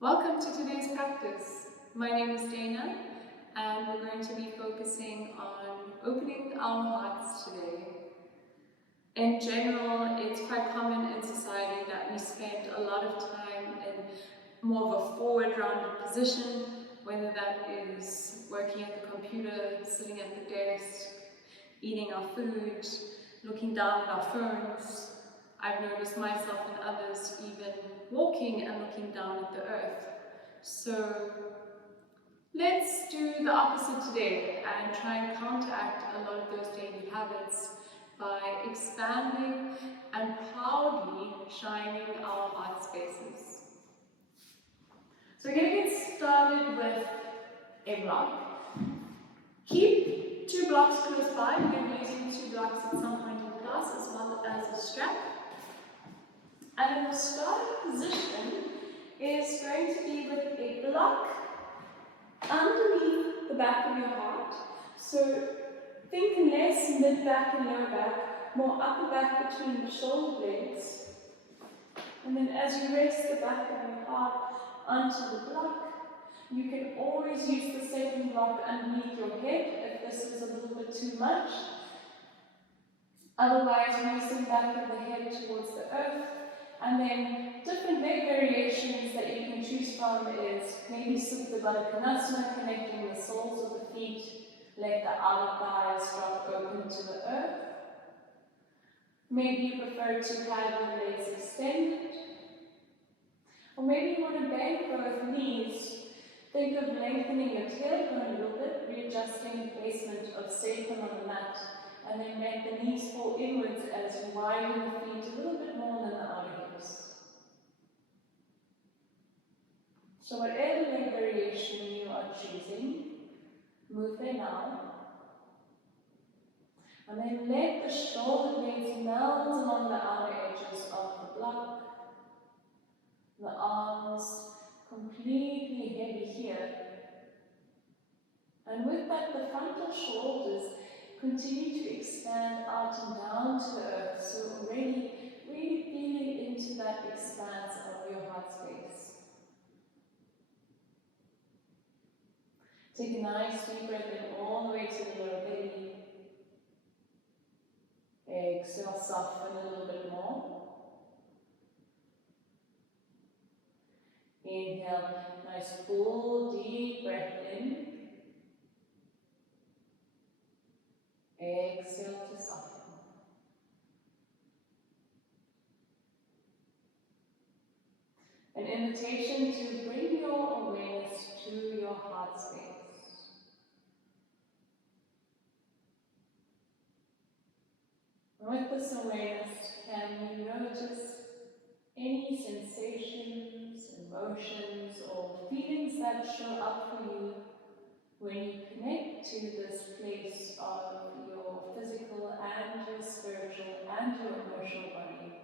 Welcome to today's practice. My name is Daena, and we're going to be focusing on opening our hearts today. In general, it's quite common in society that we spend a lot of time in more of a forward rounded position, whether that is working at the computer, sitting at the desk, eating our food, looking down at our phones. I've noticed myself and others even walking and looking down at the earth. So let's do the opposite today and try and counteract a lot of those daily habits by expanding and proudly shining our heart spaces. So we're going to get started with a block. Keep 2 blocks close by. We're going to be using 2 blocks at some point in class as well as a strap. And the starting position is going to be with a block underneath the back of your heart. So think less mid-back and lower back, more upper back between the shoulder blades. And then as you rest the back of your heart onto the block, you can always use the second block underneath your head if this is a little bit too much. Otherwise, releasing back of the head towards the earth. And then different leg variations that you can choose from is maybe Supta Baddha Konasana, connecting the soles of the feet, let the outer thighs drop open to the earth. Maybe you prefer to have your legs extended. Or maybe you want to bend both knees. Think of lengthening your tailbone a little bit, readjusting the placement of sacrum on the mat, and then let the knees fall inwards as you widen the feet a little bit more than the outer hips. So whatever leg variation you are choosing, move there now. And then let the shoulder blades melt along the outer edges of the block. The arms completely heavy here. And with that, the frontal shoulders continue to expand out and down to the earth. So really feeling into that expanse of your heart space. Take a nice deep breath in all the way to the lower belly. Exhale, soften a little bit more. Inhale, nice full deep breath in. Exhale to soften. An invitation to bring your awareness to your heart space. With this awareness, can you notice any sensations, emotions, or feelings that show up for you when you connect to this place of your physical and your spiritual and your emotional body?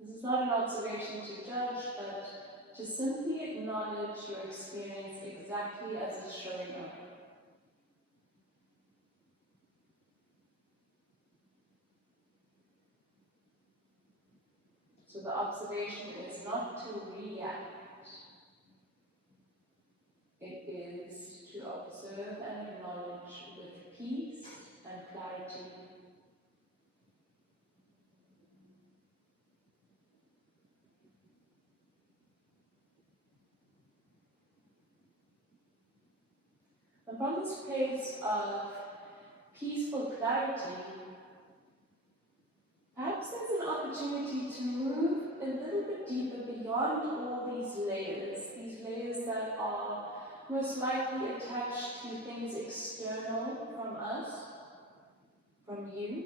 This is not an observation to judge, but to simply acknowledge your experience exactly as it's showing up. So the observation is not to react. It is to observe and acknowledge with peace and clarity. And from this place of peaceful clarity, perhaps there's an opportunity to move a little bit deeper beyond all these layers that are most likely attached to things external from us, from you.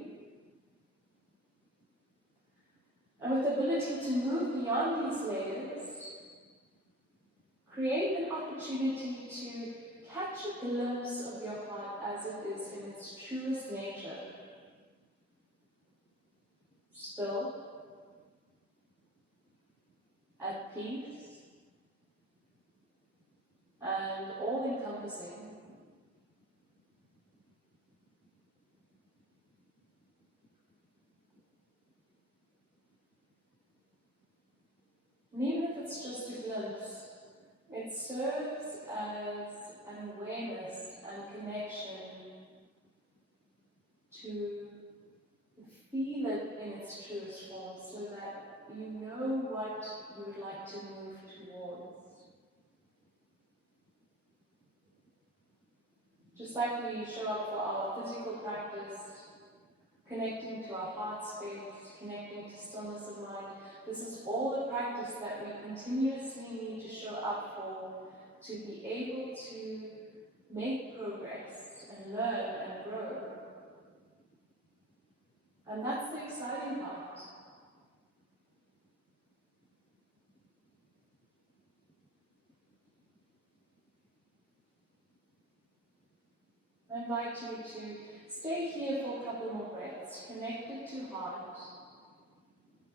And with the ability to move beyond these layers, create an opportunity to catch a glimpse of your heart as it is in its truest nature. Still, at peace, and all-encompassing. it's just a glimpse. It serves as an awareness and connection to feel it in its truest form so that you know what you would like to move towards. Just like we show up for our physical practice, connecting to our heart space, connecting to stillness of mind, this is all the practice that we continuously need to show up for to be able to make progress and learn and grow. And that's the exciting part. I invite you to stay here for a couple more breaths, connected to heart,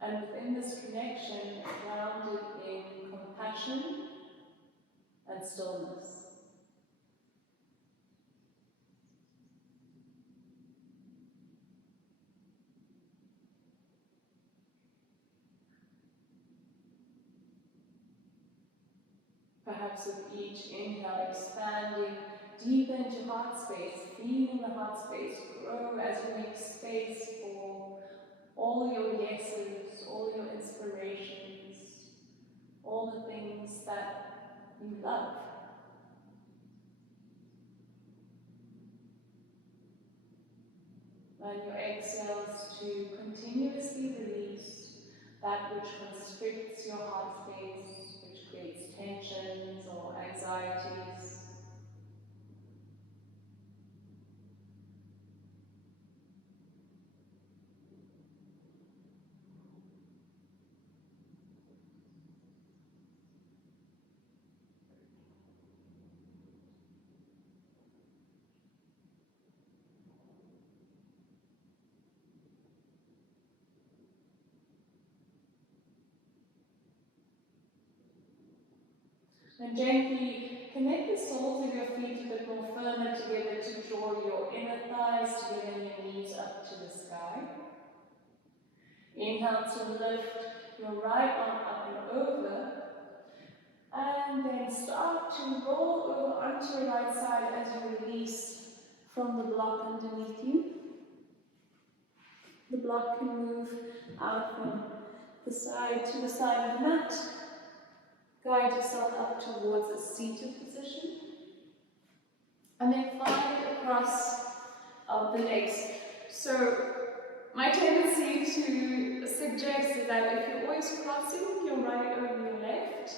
and within this connection, grounded in compassion and stillness. Perhaps with each inhale, expanding deeper into heart space, feeling the heart space grow as you make space for all your yeses, all your inspirations, all the things that you love. And your exhales to continuously release that which constricts your heart space, which creates tensions or anxieties. And gently connect the soles of your feet a bit more firmer together to draw your inner thighs together and your knees up to the sky. Inhale to lift your right arm up and over. And then start to roll over onto your right side as you release from the block underneath you. The block can move out from the side to the side of the mat. Guide yourself up towards a seated position. And then fly across the legs. So my tendency to suggest is that if you're always crossing your right over your left,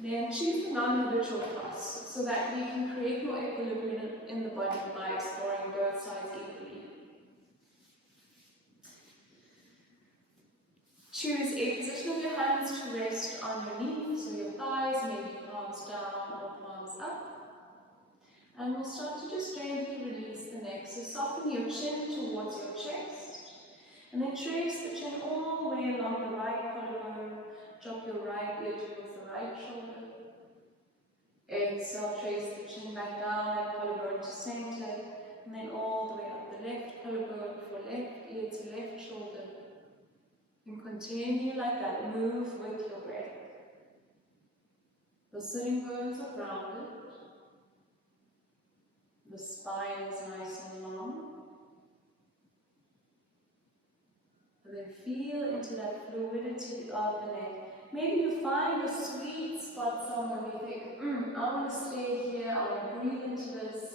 then choose the non-habitual cross so that we can create more equilibrium in the body by exploring both sides equally. Choose a position of your hands to rest on your knees or your thighs, maybe palms down or palms up. And we'll start to just gently release the neck. So soften your chin towards your chest. And then trace the chin all the way along the right collarbone. Drop your right ear towards the right shoulder. Exhale, trace the chin back down, that collarbone to center. And then all the way up the left collarbone for left ear to left shoulder. And continue like that, move with your breath. The sitting bones are grounded. The spine is nice and long. And then feel into that fluidity of the neck. Maybe you find a sweet spot somewhere where you think, I want to stay here, I want to breathe into this.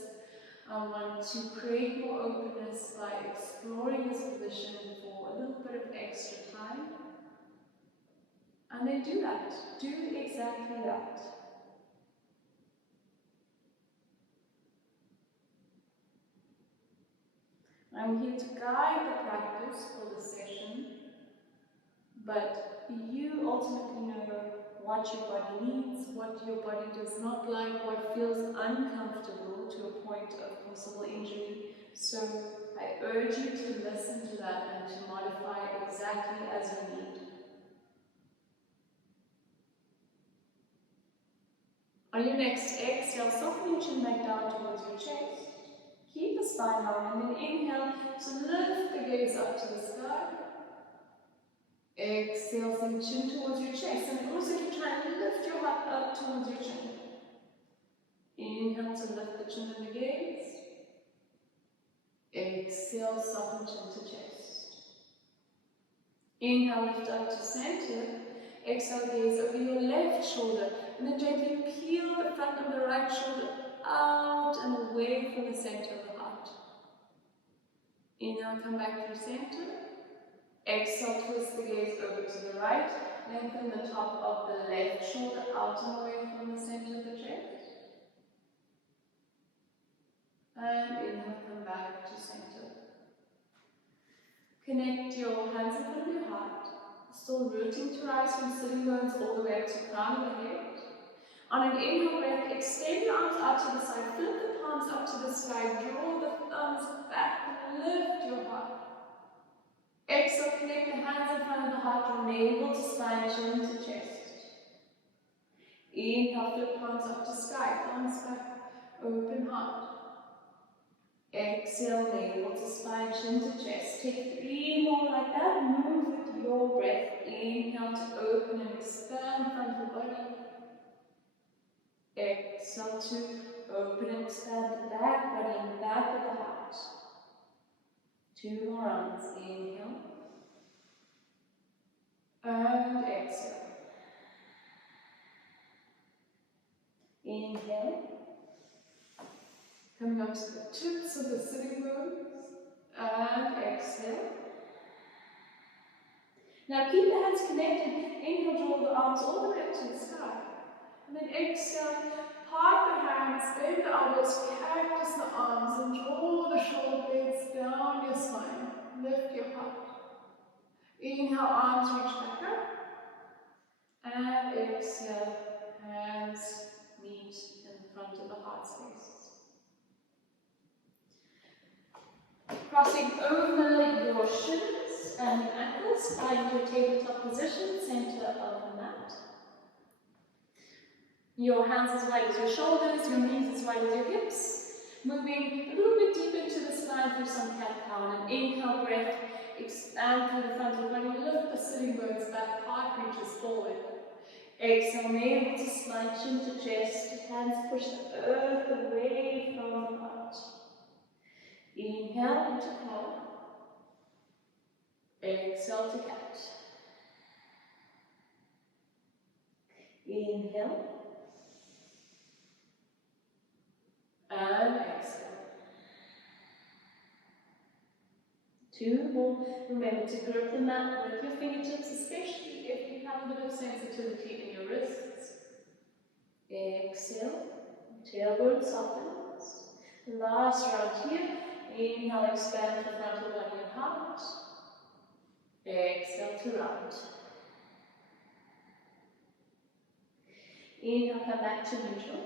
I want to create more openness by exploring this position for a little bit of extra time. And then do that. Do exactly that. I'm here to guide the practice for the session, but you ultimately know what your body needs, what your body does not like, what feels uncomfortable to a point of possible injury. So I urge you to listen to that and to modify exactly as you need. On your next exhale, soften your chin back down towards your chest. Keep the spine long and then inhale to lift the gaze up to the sky. Exhale, send chin towards your chest, and also to try and lift your heart up towards your chin. Inhale to lift the chin and the gaze. Exhale, soften chin to chest. Inhale, lift up to center. Exhale, gaze over your left shoulder, and then gently peel the front of the right shoulder out and away from the center of the heart. Inhale, come back to center. Exhale, twist the gaze over to the right. Lengthen the top of the left shoulder out and away from the center of the chest. And inhale, come back to center. Connect your hands in front of your heart. Still rooting to rise from sitting bones all the way up to crown of the head. On an inhale breath, extend your arms out to the side, flip the palms up to the sky, draw the thumbs back, and lift your heart. Exhale, connect the hands in front of the heart, draw navel to spine, chin to chest. Inhale, flip palms up to sky, thumbs back, open heart. Exhale, navel to spine, chin to chest. Take 3 more like that, move with your breath. Inhale to open and expand front of the body. Exhale to open and expand the back body and the back of the heart. 2 more rounds. Inhale. And exhale. Inhale. Coming up to the tips of the sitting bones. And exhale. Now keep the hands connected. Inhale, draw the arms all the way up to the sky. And then exhale, part the hands, bend the elbows, cactus the arms, and draw the shoulder blades down your spine. Lift your heart. Inhale, arms reach back up. And exhale, hands meet in front of the heart space. Crossing over your shins and your ankles, find your tabletop position, center of the mat. Your hands as wide as your shoulders, your knees as wide as your hips. Moving a little bit deeper into the spine through some cat-cow. And inhale breath, expand through the front of the body, lift the sitting bones back, heart reaches forward. Exhale, navel to spine, chin to chest, hands push the earth away from the heart. Inhale into cow. Exhale to cat. Inhale. And exhale. 2 more. Remember to grip the mat with your fingertips, especially if you have a bit of sensitivity in your wrists. Exhale. Tailbone softens. Last round here. Inhale, expand the front of the body and heart. Exhale to round. Inhale, come back to neutral.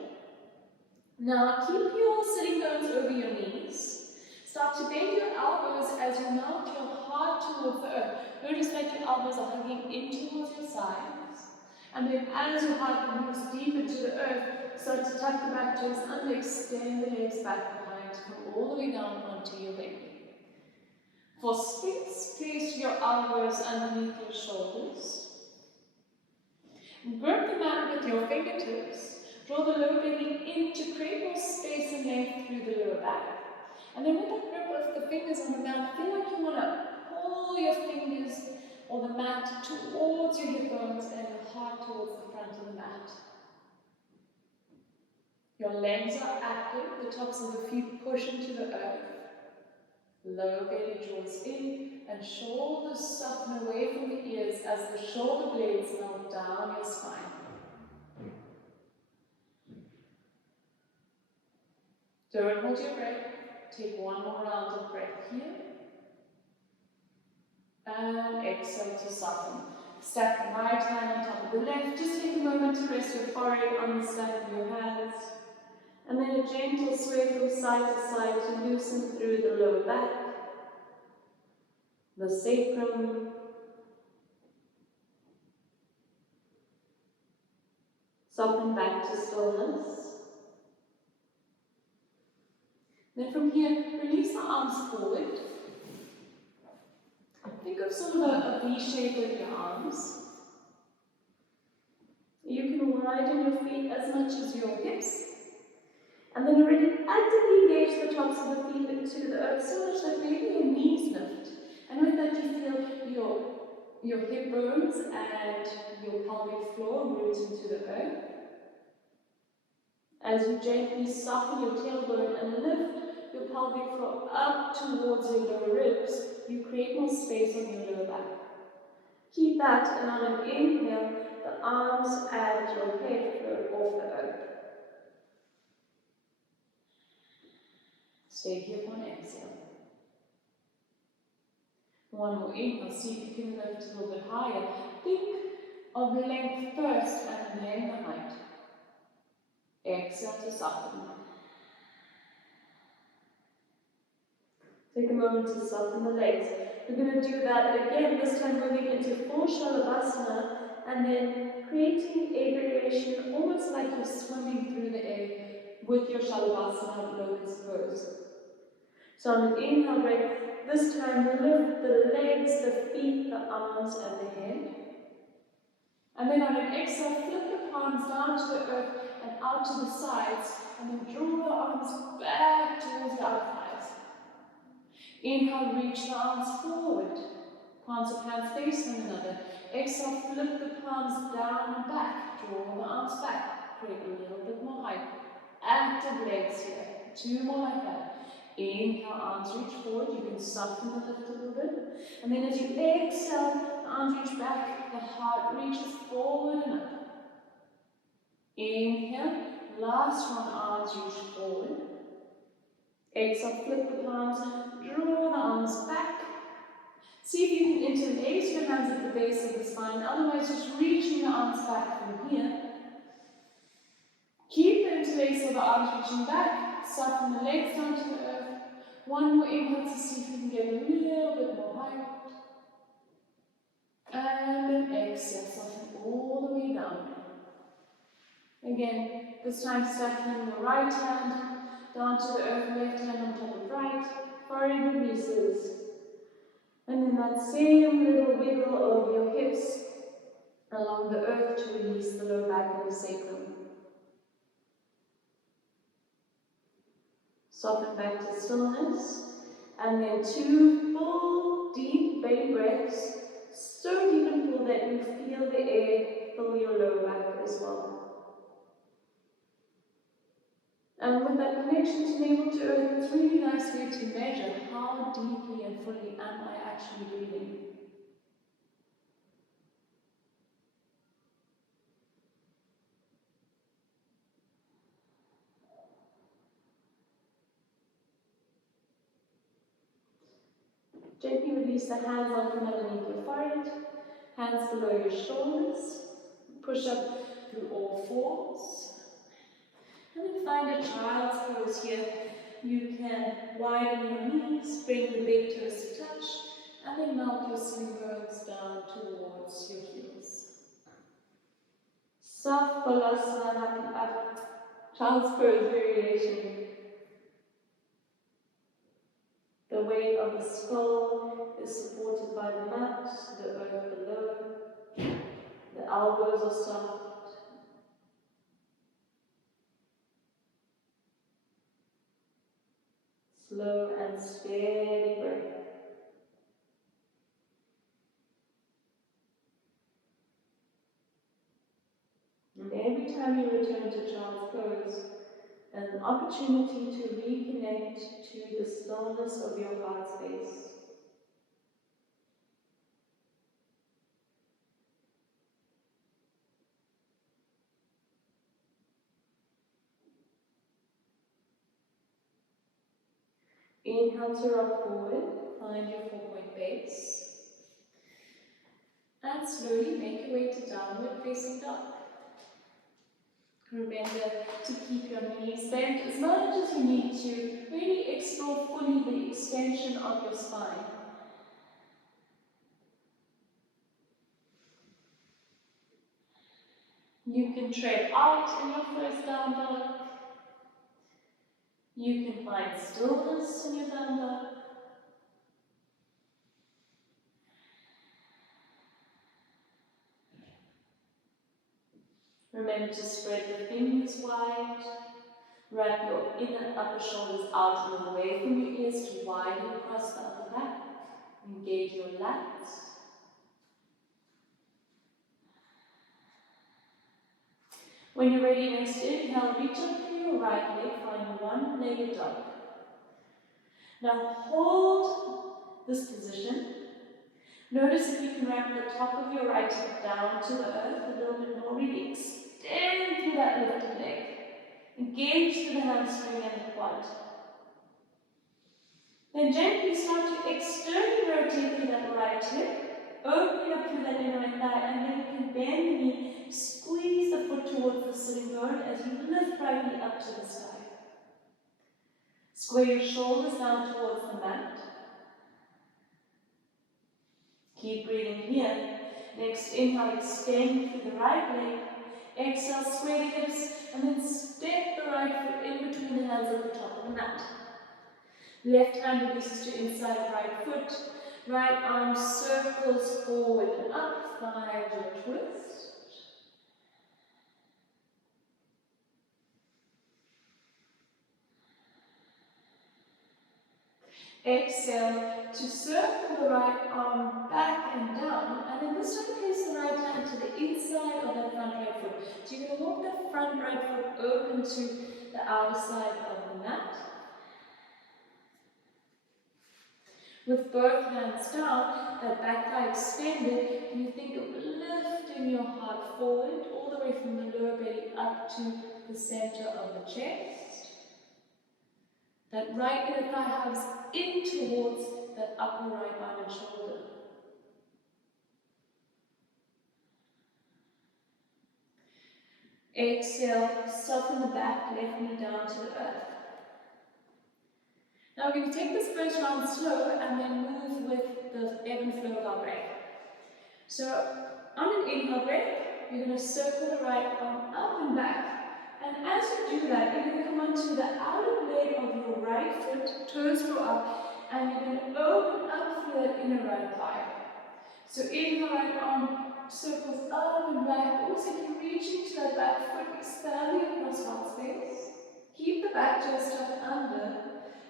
Now keep your sitting bones over your knees. Start to bend your elbows as you mount your heart towards the earth. Notice that your elbows are hugging in towards your sides. And then as your heart moves deeper to the earth, start to tuck the back toes under, extend the legs back behind, come all the way down onto your belly. For Sphinx, place your elbows underneath your shoulders. Grip the mat with your fingertips. Draw the lower belly in to create more space and length through the lower back. And then with that grip of the fingers on the mat, feel like you want to pull your fingers or the mat towards your hip bones and your heart towards the front of the mat. Your legs are active, the tops of the feet push into the earth. Lower belly draws in and shoulders soften away from the ears as the shoulder blades melt down your spine. Don't hold your breath. Take 1 more round of breath here. And exhale to soften. Stack the right hand on top of the left. Just take a moment to rest your forehead on the stack of your hands. And then a gentle sway from side to side to loosen through the lower back, the sacrum, soften back to stillness. Then from here, release the arms forward. Think of sort of a V shape with your arms. You can widen your feet as much as your hips. And then already actively engage the tops of the feet into the earth so much that maybe your knees lift. And with that you feel your hip bones and your pelvic floor root into the earth. As you gently soften your tailbone and lift your pelvic floor up towards your lower ribs, you create more space on your lower back. Keep that, and on an inhale, the arms and your head float off the earth. Stay here for an exhale. One more inhale, see if you can lift a little bit higher. Think of length first and then the height. Exhale to soften. Take a moment to soften the legs. We're going to do that again, this time moving into full Shalabhasana and then creating a variation almost like you're swimming through the air with your Shalabhasana locust pose. So on an inhale breath, this time lift the legs, the feet, the arms and the head. And then on an exhale, flip the palms down to the earth and out to the sides and then draw the arms back towards the outer thighs. Inhale, reach the arms forward. Palms of hands face one another. Exhale, flip the palms down and back. Draw the arms back. Create a little bit more height. Active legs here. 2 more like that. Inhale, arms reach forward. You can soften the lift a little bit. And then as you exhale, the arms reach back. The heart reaches forward and up. Inhale. Last one, arms reach forward. Exhale, flip the palms, draw the arms back. See if you can interlace your hands at the base of the spine, otherwise just reaching the arms back from here. Keep the interlace of the arms reaching back, soften the legs down to the earth. One more inhale to see if you can get a little bit more height. And then exhale, soften all the way down. Again, this time stacking your right hand down to the earth, left hand on top of right, forehead releases. And then that same little wiggle of your hips along the earth to release the lower back and the sacrum. Soften back to stillness. And then 2 full, deep belly breaths. So deep and full that you feel the air fill your lower back as well. And with that connection to navel to earth, it's really nice way to measure how deeply and fully am I actually breathing. Gently release the hands out from underneath your forehead, hands below your shoulders. Push up through all fours. And then find a child's pose here. You can widen your knees, bring the big toes to touch, and then melt your sling bones down towards your heels. Soft balasana, child's pose variation. The weight of the skull is supported by the mat, the earth below. The elbows are soft. Slow and steady breath. And every time you return to child's pose, an opportunity to reconnect to the stillness of your heart space. Inhale to rock forward, find your 4-point base. And slowly make your way to downward facing dog. Remember to keep your knees bent as much as you need to. Really explore fully the extension of your spine. You can tread out in your first down dog. You can find stillness in your down dog. Remember to spread the fingers wide. Wrap your inner upper shoulders out and away from your ears to widen across the upper back. Engage your lats. When you're ready, next inhale, reach up to your right leg, find one-legged dog. Now hold this position. Notice if you can wrap the top of your right hip down to the earth a little bit more. Really extend through that lifted leg. Engage through the hamstring and the quad. Then gently start to externally rotate through that right hip, opening up through that inner right thigh, and then you can bend the knee, squeeze the foot towards the sitting bone as you lift right knee up to the sky. Square your shoulders down towards the mat. Keep breathing here. Next inhale, extend through the right leg. Exhale, square the hips, and then step the right foot in between the hands at the top of the mat. Left hand releases to inside of right foot. Right arm circles forward and up. Find your twist. Exhale to circle the right arm back and down, and then this time place the right hand to the inside of that front right foot. So you're going to walk that front right foot open to the outer side of the mat. With both hands down, that back thigh extended, and you think of lifting your heart forward all the way from the lower belly up to the center of the chest. That right inner thigh hugs in towards that upper right arm and shoulder. Exhale, soften the back, left knee down to the earth. Now we're going to take this first round slow and then move with the ebb and flow of our breath. So on an inhale breath, you're going to circle the right arm up and back. And as you do that, you're going to come onto the outer blade of your right foot, toes go up, and you're going to open up through that inner right thigh. So inhale, right arm circles up and back. Also, keep reaching to that back foot, expanding across heart space. Keep the back toes tucked under.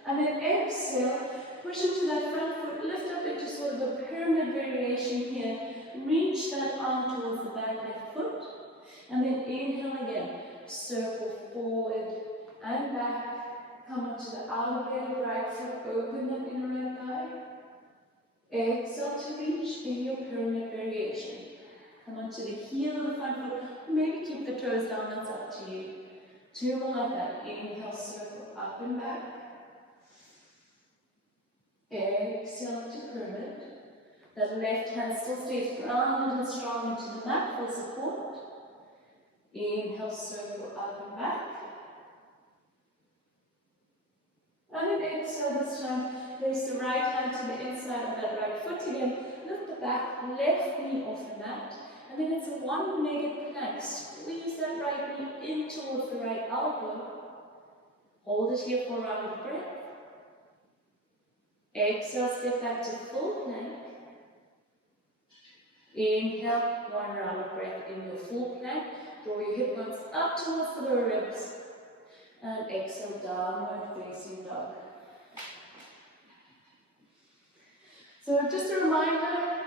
And then exhale, push into that front foot, lift up into sort of a pyramid variation here. Reach that arm towards the back left foot. And then inhale again. Circle forward and back. Come onto the outer blade of right foot, open that inner right thigh. Exhale to reach in your pyramid variation. Come onto the heel of the front foot. Maybe keep the toes down, that's up to you. Two more like that. Inhale, circle up and back. Exhale to pyramid. That left hand still stays grounded and strong into the mat for support. Inhale, circle up and back. And then exhale this time. Place the right hand to the inside of that right foot again. Lift the back, left knee off the mat. And then it's a one-legged plank. Squeeze that right knee in towards the right elbow. Hold it here for a round of breath. Exhale, step back to full plank. Inhale, one round of breath in your full plank. Draw your hip bones up towards the lower ribs. And exhale, downward facing dog. So just a reminder,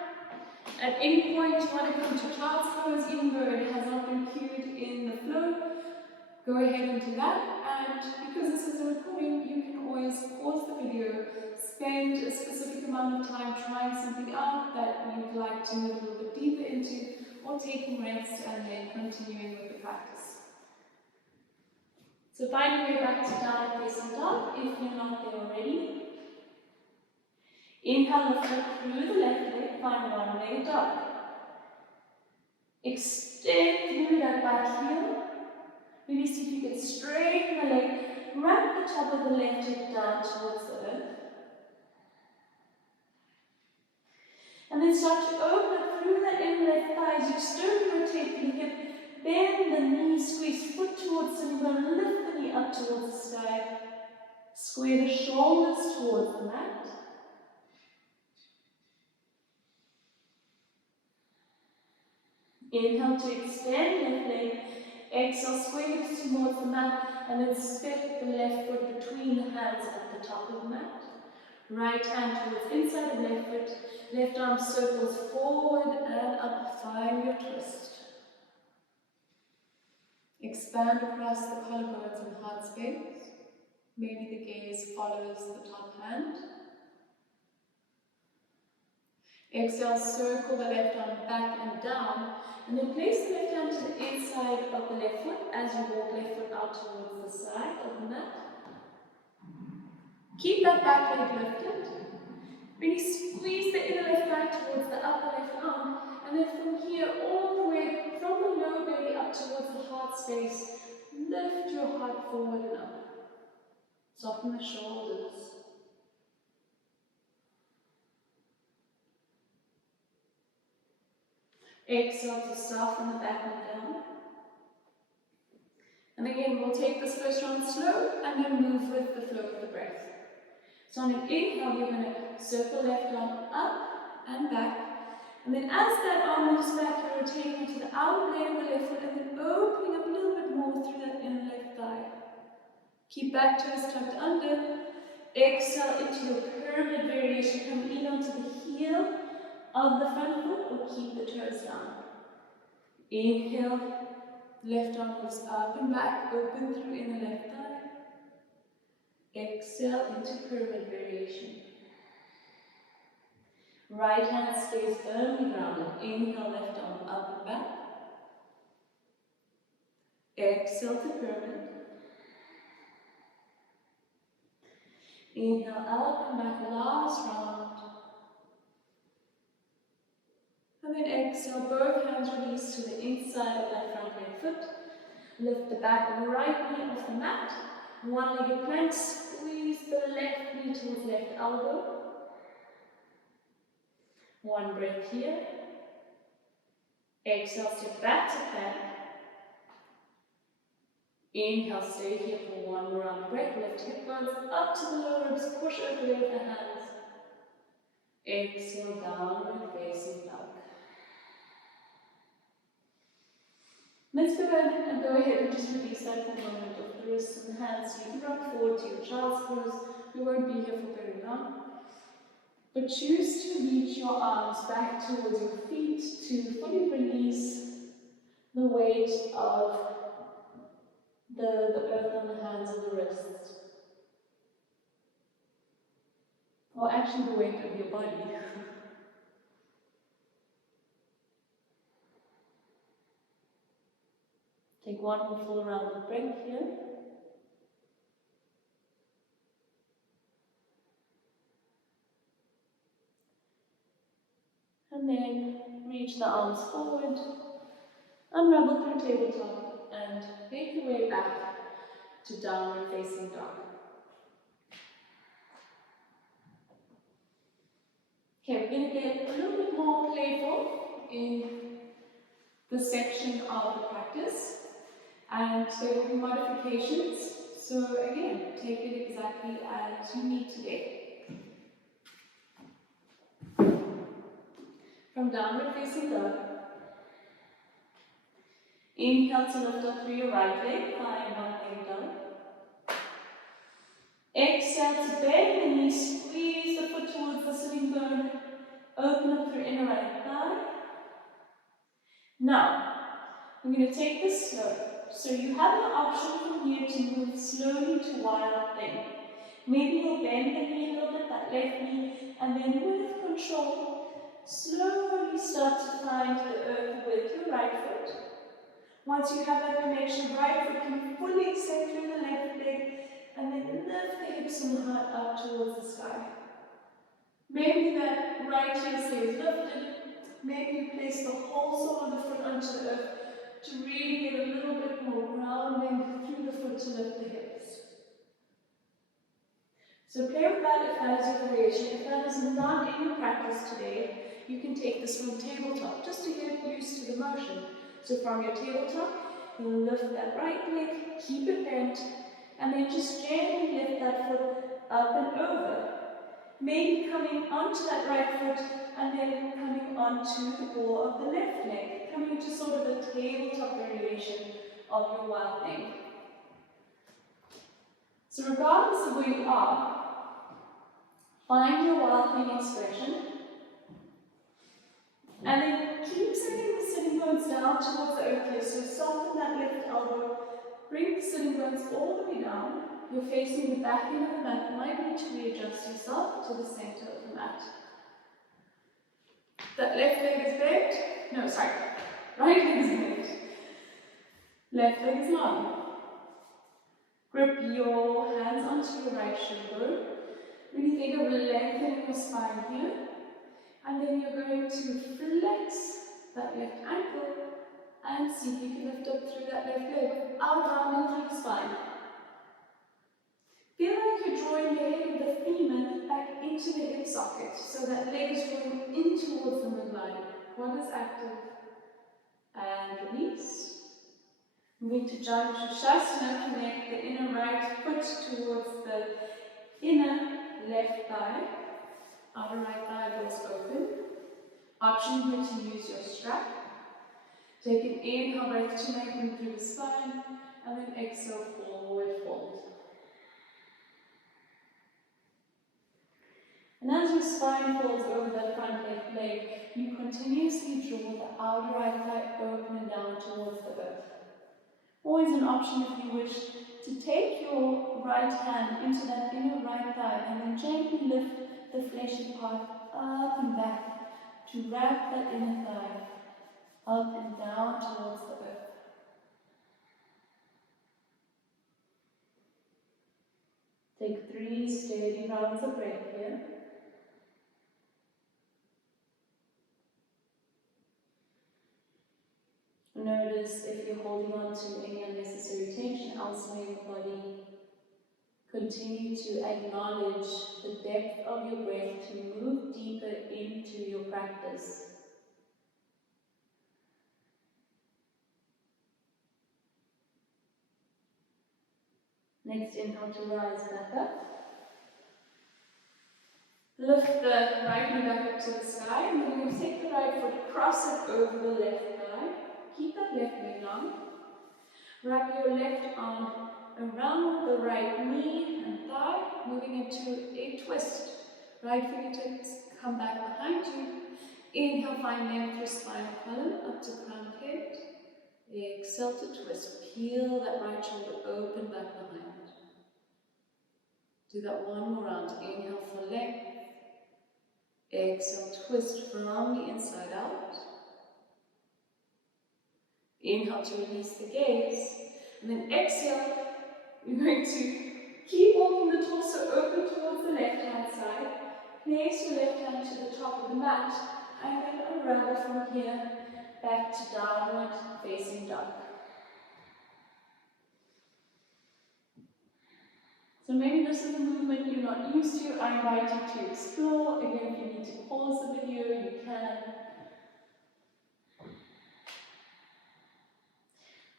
at any point you want to come to child's pose, even though it has not been cued in the flow, go ahead and do that. And because this is a recording, you can always pause the video, spend a specific amount of time trying something out that you'd like to move a little bit deeper into, or taking rest and then continuing with the practice. So find your way back to downward facing dog if you're not there already. Inhale, lift up through the left leg, find one-legged dog. Extend through that back heel. Really see if you can straighten the leg. Wrap the top of the left hip down towards the earth. And then start to open up through that inner left thigh as you externally rotate the hip. Bend the knee, squeeze foot towards the bone, lift the knee up towards the sky. Square the shoulders towards the mat. Inhale to extend left leg. Exhale, square hips towards the mat, and then step the left foot between the hands at the top of the mat. Right hand towards inside the left foot, left arm circles forward and up, find your twist. Expand across the collarbones and heart space. Maybe the gaze follows the top hand. Exhale, circle the left arm back and down, and then place the left hand to the inside of the left foot as you walk left foot out towards the side of the mat. Keep that back leg lifted. Really squeeze the inner left thigh towards the upper left arm, and then from here all the way from the lower belly up towards the heart space, lift your heart forward and up. Soften the shoulders. Exhale to soften the back and down. And again, we'll take this first round slow and then move with the flow of the breath. So on an inhale, you're going to circle left arm up and back. And then as that arm moves back, you're rotating into the outer blade of the left foot and then opening up a little bit more through that inner left thigh. Keep back toes tucked under. Exhale into your pyramid variation. Come in onto the heel of the front foot or keep the toes down. Inhale, left arm moves up and back, open through inner left thigh. Exhale into pyramid variation. Right hand stays firmly grounded. Inhale, left arm up and back. Exhale to pyramid. Inhale up and back, last round. And then exhale, both hands release to the inside of that front leg foot. Lift the back right knee off the mat. One-legged plank, squeeze the left knee towards left elbow. One breath here. Exhale, step back to plank. Inhale, stay here for one more round breath. Lift hip bones up to the lower ribs, push over with the hands. Exhale, downward facing dog. Let's go ahead and just release that for a moment of the wrists and the hands. So you can rock forward to your child's pose. We won't be here for very long. But choose to reach your arms back towards your feet to fully release the weight of the earth on the hands and the wrists. Or actually the weight of your body. Take one more full round of breath here. And then reach the arms forward, unravel through tabletop, and make your way back to downward facing dog. Okay, we're going to get a little bit more playful in this section of the practice, and there will be modifications. So again, take it exactly as you need today. From downward facing dog, inhale to lift up through your right leg, find one-legged dog. Exhale to bend the knee, squeeze the foot towards the sitting bone, open up through inner right thigh. Now, I'm going to take this slow. So you have the option from here to move slowly to wild thing. Maybe you'll bend the knee a little bit, that left knee, and then with control, slowly start to find the earth with your right foot. Once you have that connection, right foot can fully extend through the left leg, and then lift the hips and the heart up towards the sky. Maybe that right heel stays lifted. Maybe you place the whole sole of the foot onto the earth to really get a little bit more grounding through the foot to lift the hips. So play with that if that is your variation. If that is not in your practice today, you can take this from tabletop just to get used to the motion. So from your tabletop, you'll lift that right leg, keep it bent, and then just gently lift that foot up and over. Maybe coming onto that right foot and then coming onto the ball of the left leg, coming to sort of a tabletop variation of your wild thing. So regardless of where you are, find your wild thing expression, and then keep sending the sitting bones down towards the earth here. So soften that left elbow, bring the sitting bones all the way down. You're facing the back end of the mat. You might need to readjust yourself to the center of the mat. That left leg is bent. No, sorry. Right leg is bent. Left leg is long. Grip your hands onto your right shin bone. Really think of lengthening your spine here. And then you're going to flex that left ankle and see if you can lift up through that left leg without rounding through the spine. Feel like you're drawing the head of the femur back into the hip socket, so that leg is drawing in towards the midline. One is active. And release. Moving to Janu Shasana, connect the inner right foot towards the inner left thigh. Outer right thigh goes open. Option here to use your strap. Take an inhale breath to lengthen through the spine, and then exhale, forward fold. And as your spine folds over that front left leg, you continuously draw the outer right thigh open and down towards the earth. Always an option if you wish to take your right hand into that inner right thigh and then gently lift the fleshy part up and back to wrap that inner thigh up and down towards the earth. Take 3 steady rounds of breath here. Notice if you're holding on to any unnecessary tension elsewhere in the body. Continue to acknowledge the depth of your breath to move deeper into your practice. Next, inhale to rise back up. Lift the right knee back up to the sky, and then you're going to take the right foot, cross it over the left thigh. Keep that left leg long. Wrap your left arm around the right knee and thigh, moving into a twist. Right fingertips come back behind you. Inhale, find length through spinal column, up to crown of head. Exhale to twist. Peel that right shoulder open back behind. Do that one more round. Inhale for length. Exhale, twist from the inside out. Inhale to release the gaze. And then exhale, you're going to keep walking the torso open towards the left-hand side. Place your left hand to the top of the mat. And then unravel from here back to downward facing dog. So maybe this is a movement you're not used to. I invite you to explore. Again, if you need to pause the video, you can.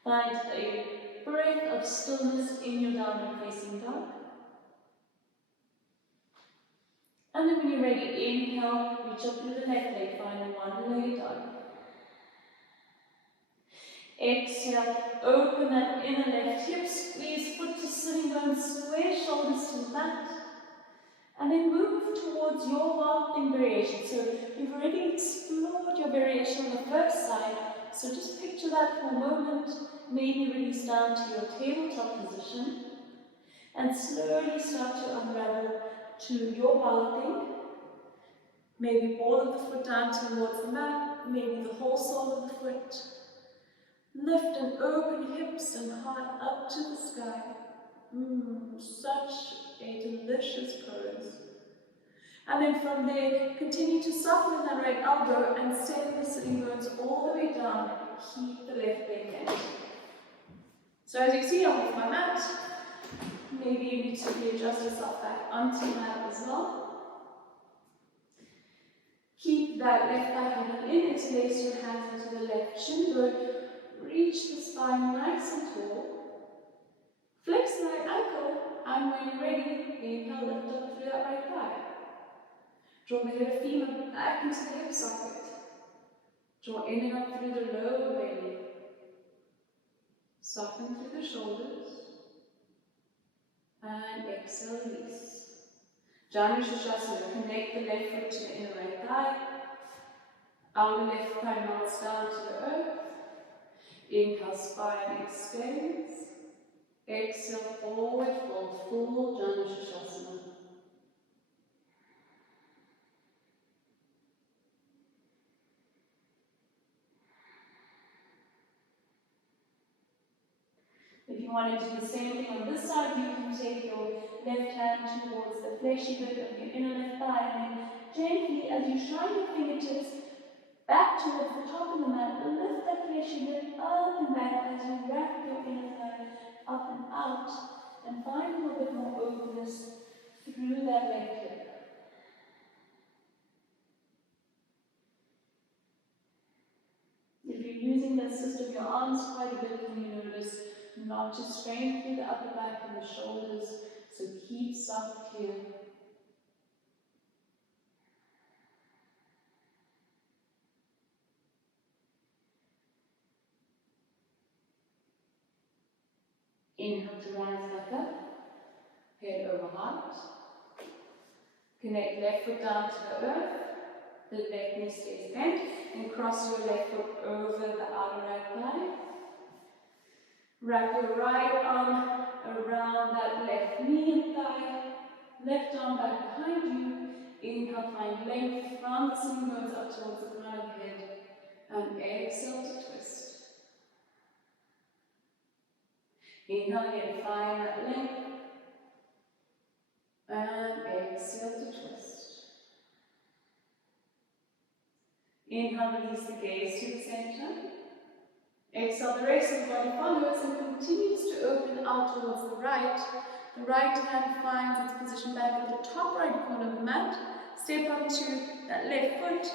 Find a breath of stillness in your downward facing dog. And then when you're ready, inhale, reach up through the left leg, find a one-legged dog. Exhale, open that inner left hip, squeeze foot to sitting bone, square shoulders to the mat. And then move towards your wild thing variation. So you've already explored your variation on the first side, so just picture that for a moment. Maybe release down to your tabletop position and slowly start to unravel to your wild thing. Maybe ball of the foot down towards the mat, maybe the whole sole of the foot. Lift and open hips and heart up to the sky. Such a delicious pose. And then from there, continue to soften that right elbow and send the sitting bones all the way down. Keep the left leg bent. So as you see, I'm off my mat. Maybe you need to readjust yourself back onto the mat as well. Keep that left thigh hanging in, interlace your hands into the left shin bone. Reach the spine nice and tall. Flex the right ankle, and when you're ready, inhale, lift up through that right thigh. Draw the head of femur back into the hip socket. Draw in and up through the lower belly. Soften through the shoulders. And exhale, release. Janu Shasana, connect the left foot to the inner right thigh. Outer left thigh melts down to the earth. Inhale, spine extends. Exhale, forward fold, full Janu Shasana. If you want to do the same thing on this side, you can take your left hand towards the fleshy bit of your inner left thigh, and then gently, as you shine your fingertips back towards the top of the mat, lift that fleshy bit up and back as you wrap your inner thigh up and out, and find a little bit more openness through that left hip. If you're using the assist of your arms quite a bit, can you notice not to strain through the upper back and the shoulders, so keep soft here. Inhale to rise back up, head over heart. Connect left foot down to the earth, the left knee stays bent, and cross your left foot over the outer right thigh. Wrap your right arm around that left knee and thigh, left arm back behind you. Inhale, find length from the sitting bones up towards the crown of the head, and exhale to twist. Inhale again, find that length, and exhale to twist. Inhale, release the gaze to the center. Exhale, the rest of the body follows and continues to open out towards the right. The right hand finds its position back at the top right corner of the mat. Step onto that left foot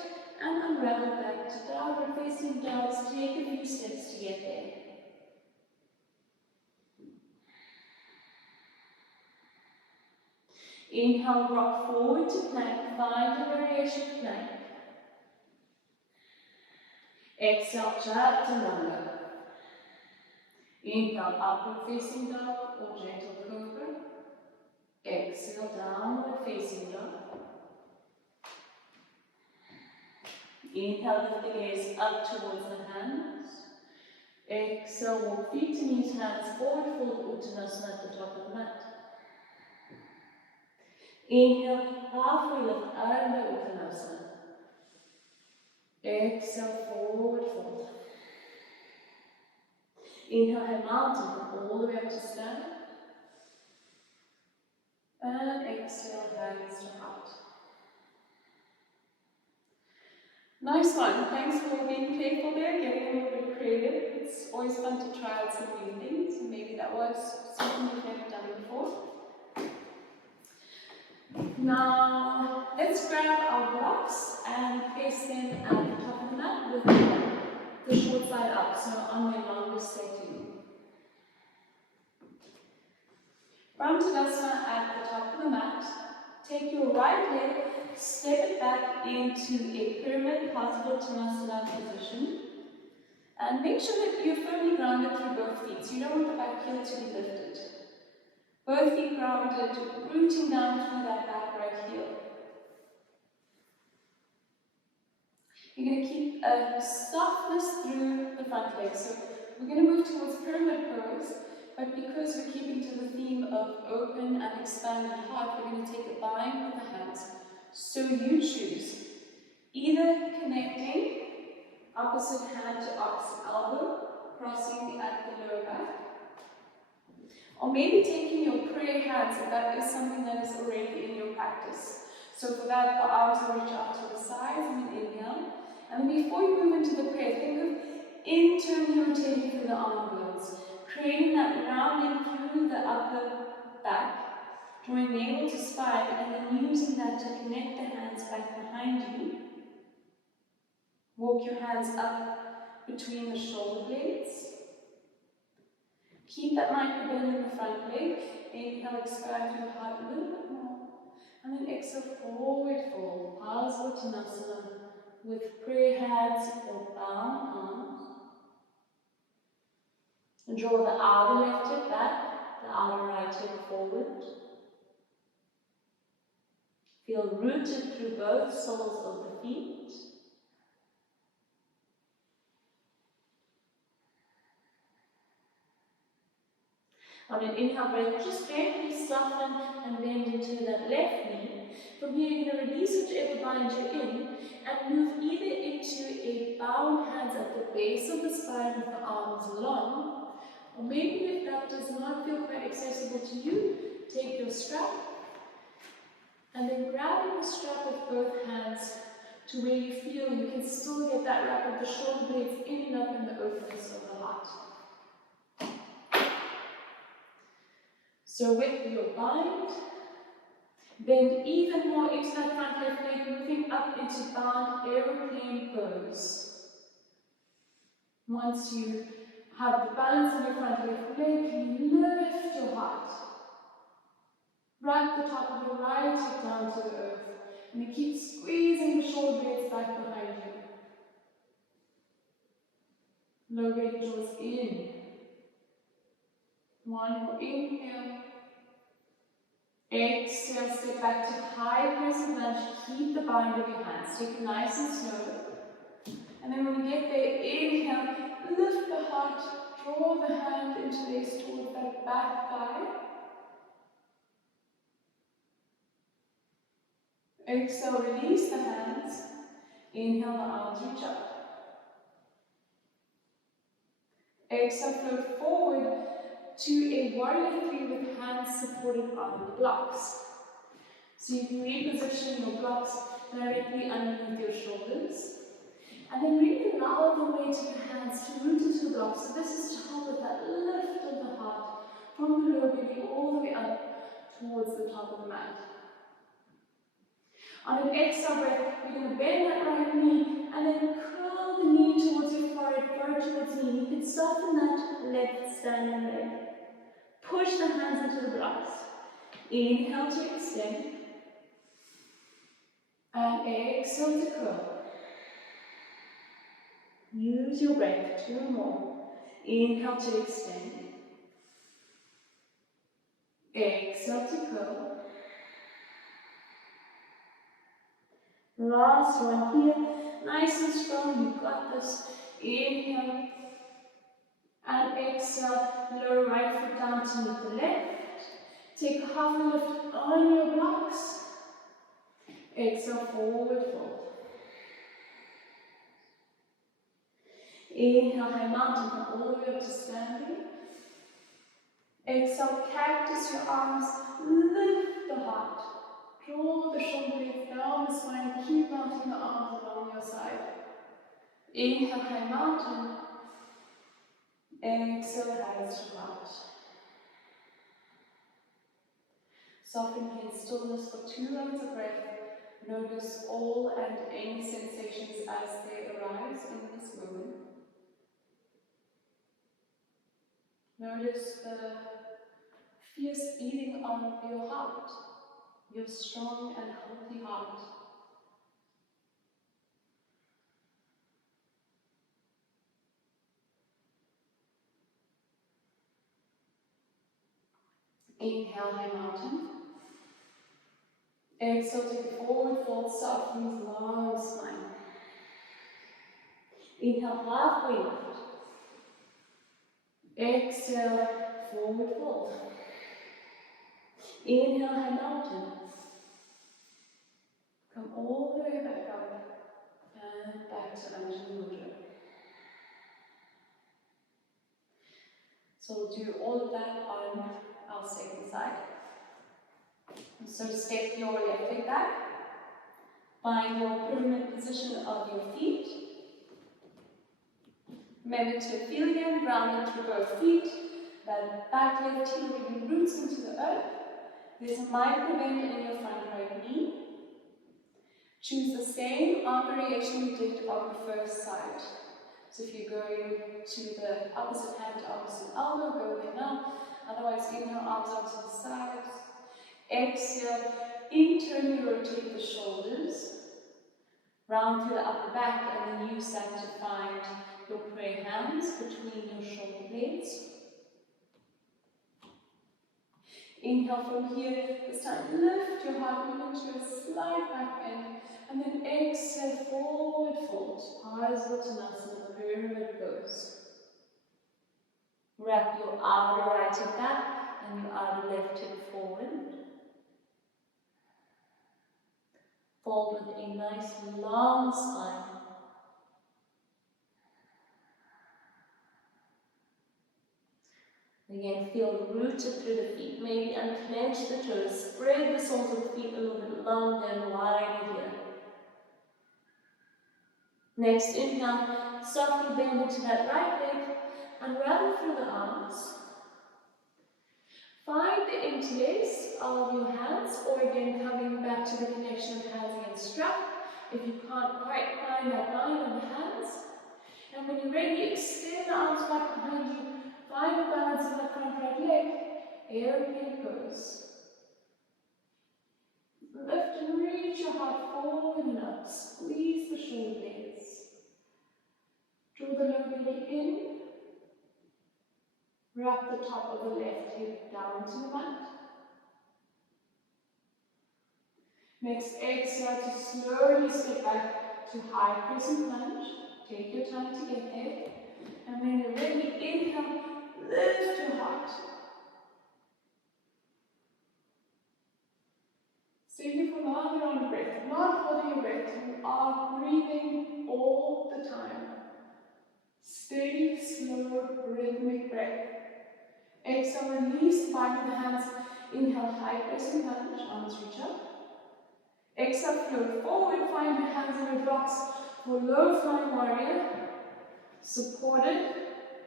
and unravel back to downward facing dogs. Take a few steps to get there. Inhale, rock forward to plank. Find a variation of plank. Exhale, chaturanga. Inhale, upward facing dog or gentle cobra. Exhale, downward facing dog. Inhale, lift the gaze up towards the hands. Exhale, walk feet to knees, hands forward, fold Uttanasana at the top of the mat. Inhale, halfway lift, Ardha Uttanasana. Exhale, forward fold. Inhale, head mountain, come all the way up to stand. And exhale, hands to heart. Nice one. Thanks for being playful there, getting a little bit creative. It's always fun to try out some new things, and maybe that was something you've never done before. Now, let's grab our blocks and place them at the top of the mat with the short side up, so on their longest setting. From Tadasana at the top of the mat, take your right leg, step it back into a pyramid Uttanasana position, and make sure that you're firmly grounded through both feet, so you don't want the back heel to be lifted. Both feet grounded, rooting down through that back right heel. You're going to keep a softness through the front leg. So we're going to move towards pyramid pose, but because we're keeping to the theme of open and expanded heart, we're going to take a bind with the hands. So you choose either connecting opposite hand to opposite elbow, crossing at the lower back, or maybe taking your prayer hands if that is something that is already in your practice. So for that, the arms will reach out to the sides and then inhale. And then before you move into the prayer, think of internally rotating through the arm bones, creating that rounding through the upper back, drawing navel to spine, and then using that to connect the hands back behind you. Walk your hands up between the shoulder blades. Keep that micro bend in the front leg. Inhale, expand through the heart a little bit more. And then exhale, forward fold. Uttanasana with prayer hands or bound arms. And draw the outer left hip back, the outer right hip forward. Feel rooted through both soles of the feet. On an inhale breath, just gently soften and bend into that left knee. From here, you're going to release whichever bind you're in and move either into a bound hands at the base of the spine with the arms long, or maybe if that does not feel quite accessible to you, take your strap and then grabbing the strap with both hands to where you feel you can still get that wrap of the shoulder blades in and up in the openness of the heart. So with your bind, bend even more into that front left leg, moving up into bound aeroplane pose. Once you have the balance on your front left leg, you lift your heart. Wrap the top of the right hip down to the earth, and you keep squeezing the shoulder blades back behind you. Lower belly draws in. One more inhale. Exhale, step back to high crescent lunge. Keep the bind of your hands. Take it nice and slow. And then when you get there, inhale, lift the heart, draw the hand interlace towards that back thigh. Exhale, release the hands. Inhale, the arms reach up. Exhale, float forward to a warrior three with hands supported on the blocks. So you can reposition your blocks directly underneath your shoulders. And then really allow the weight of your hands to root into the blocks. So this is to help with that lift of the heart from the lower belly all the way up towards the top of the mat. On an exhale breath, you're going to bend that right knee and then curl the knee towards your forehead, forehead towards knee. You can soften that left standing leg. Push the hands into the blocks. Inhale to extend. And exhale to curl. Use your breath, two more. Inhale to extend. Exhale to curl. Last one here. Nice and strong, you've got this. Inhale. And exhale, lower right foot down to meet the left. Take a half lift on your blocks. Exhale, forward fold. Inhale, high mountain, come all the way up to standing. Exhale, cactus your arms, lift the heart. Draw the shoulder blades down the spine, keep mounting the arms along your side. Inhale, high mountain. Exhale, hands to heart. Soften here in stillness for 2 rounds of breath. Notice all and any sensations as they arise in this moment. Notice the fierce beating of your heart, your strong and healthy heart. Inhale, high mountain. Exhale, take a forward fold, soft knees, long spine. Inhale, halfway lift. Exhale, forward fold. Inhale, high mountain. Come all the way back up and back to Anjali Mudra. So we'll do all of that on our second side. So step your left leg back. Find your pyramid position of your feet. Remember to feel again, grounded through both feet. That back left heel really roots into the earth. There's a micro bend in your front right knee. Choose the same arm variation you did on the first side. So if you're going to the opposite hand, opposite elbow, go there now. Otherwise, inhale, arms onto the sides. Exhale, internally rotate the shoulders. Round through the upper back and then use that to find your prayer hands between your shoulder blades. Inhale from here, this time lift your heart even to a slight back bend, and then exhale, forward fold, Parsvottanasana, the pyramid pose. Wrap your outer right hip back and your outer left hip forward. Fold with a nice long spine. Again, feel rooted through the feet. Maybe unclench the toes. Spread the soles of the feet a little bit longer and wider here. Next, inhale, softly bend into that right leg, unravel through the arms. Find the interlace of your hands, or again, coming back to the connection of hands against strap. If you can't quite find that line of the hands. And when you're ready, extend the arms back behind you. Find the balance in that front right leg. Airplane pose. Lift and reach your heart forward and up. Squeeze the shoulder blades. Draw the lower belly in. Wrap the top of the left hip down to the mat. Next, exhale to slowly step back to high crescent lunge. Take your time to get there. And when you're ready, inhale, lift your heart. Stay here for longer on the breath, not holding your breath. You are breathing all the time. Steady, slow, rhythmic breath. Exhale, release the bind of the hands. Inhale, high crescent lunge, arms reach up. Exhale, float forward, find your hands in your blocks for low flying warrior, supported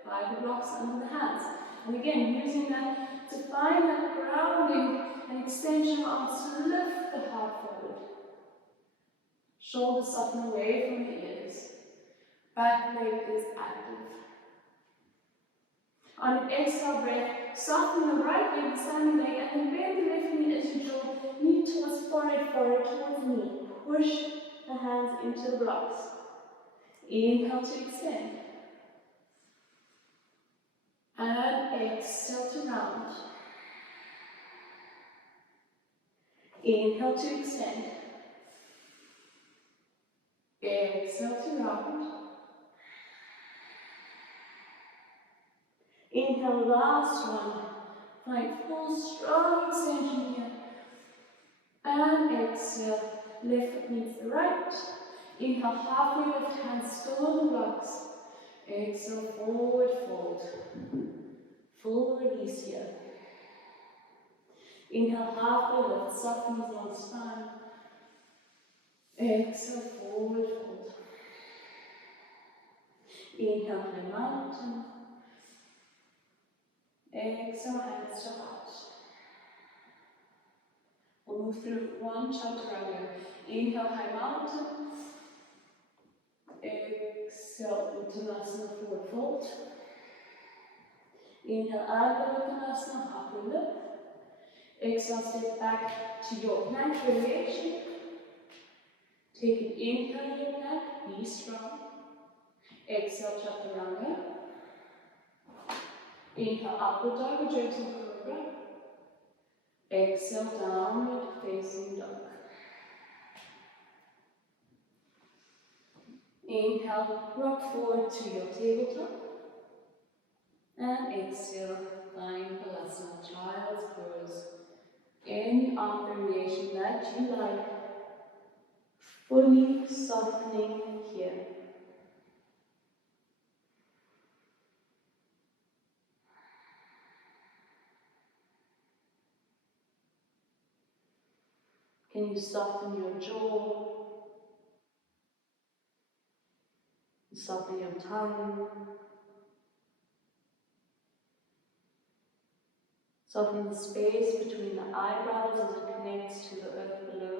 by the blocks under the hands. And again, using that to find that grounding and extension of arms to lift the heart forward. Shoulders soften away from the ears. Back leg is active. On an exhale breath, soften the right leg, the standing leg, and then bend the left knee as you draw knee towards forehead, forehead towards knee. Push the hands into the blocks. Inhale to extend. And exhale to round. Inhale to extend. Exhale to round. Inhale, last one. Find full, strong extension here. And exhale, left foot meets the right. Inhale, halfway lift, hands still on the blocks. Exhale, forward fold. Full release here. Inhale, halfway lift, soft knees on spine. Exhale, forward fold. Inhale, high mountain. Exhale, hands to heart. We'll move through one chaturanga. Inhale, high mountain. Exhale, Uttanasana, forward fold. Inhale, Ardha Uttanasana, halfway lift. Exhale, step back to your plank variation. Take an inhale, your plank, be strong. Exhale, chaturanga. Inhale, upward dog, gentle cobra. Exhale, downward facing dog. Inhale, rock forward to your tabletop. And exhale, find Balasana, child's pose. Any arm variation that you like. Fully softening here. Can you soften your jaw? Soften your tongue. Soften the space between the eyebrows as it connects to the earth below.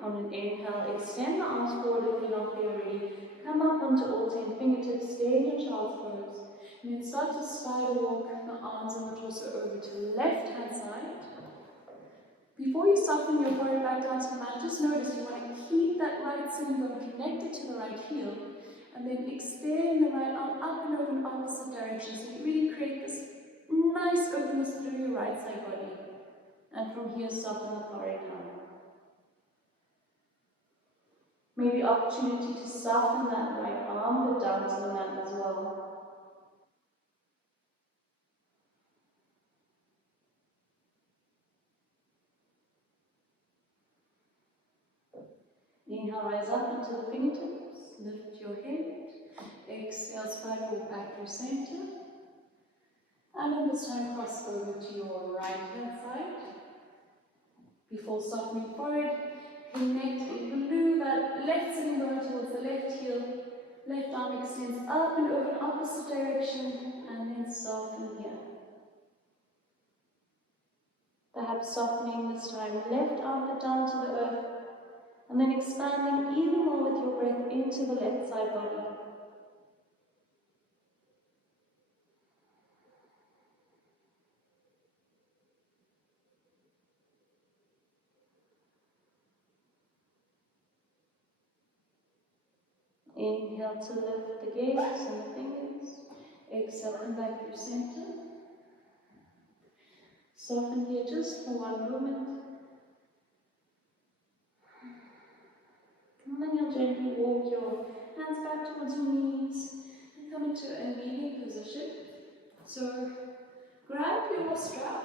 On an inhale, extend the arms forward if you're not there already. Come up onto all 10 fingertips, stay in your child's pose. And then start to spider walk the arms and the torso over to the left hand side. Before you soften your forehead back down to the mat, just notice you want to keep that right sitting bone connected to the right heel, and then extend the right arm up and over in opposite direction, so you really create this nice openness through your right side body. And from here, soften the forehead down. Maybe opportunity to soften that right arm, but down to the mat as well. Inhale, rise up into the fingertips, lift your head. Exhale, spiral back through center. And then this time cross over to your right hand side. Before softening forward, connect, glue that left sitting bone towards the left heel. Left arm extends up and over in opposite direction, and then soften here. Perhaps softening this time, left arm down to the earth, and then expanding even more with your breath into the left side body. Inhale to lift the gaze and the fingers. Exhale, come back through center. Soften here just for one moment. And then you'll gently walk your hands back towards your knees and come into a kneeling position. So grab your strap.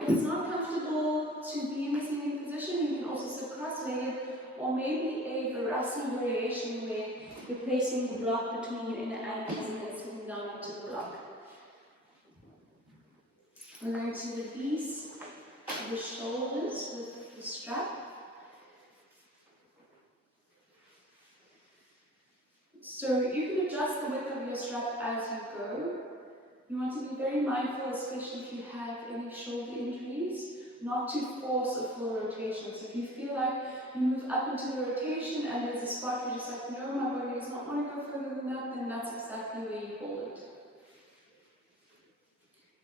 If it's not comfortable to be in this kneeling position, you can also sit cross-legged, or maybe a Virasana variation where you're placing the block between your inner ankles and then sitting down into the block. We're going to release the shoulders with the strap. So you can adjust the width of your strap as you go. You want to be very mindful, especially if you have any shoulder injuries, not to force a full rotation. So if you feel like you move up into the rotation and there's a spot where you're just like, no, my body does not want to go further than that, then that's exactly where you hold it.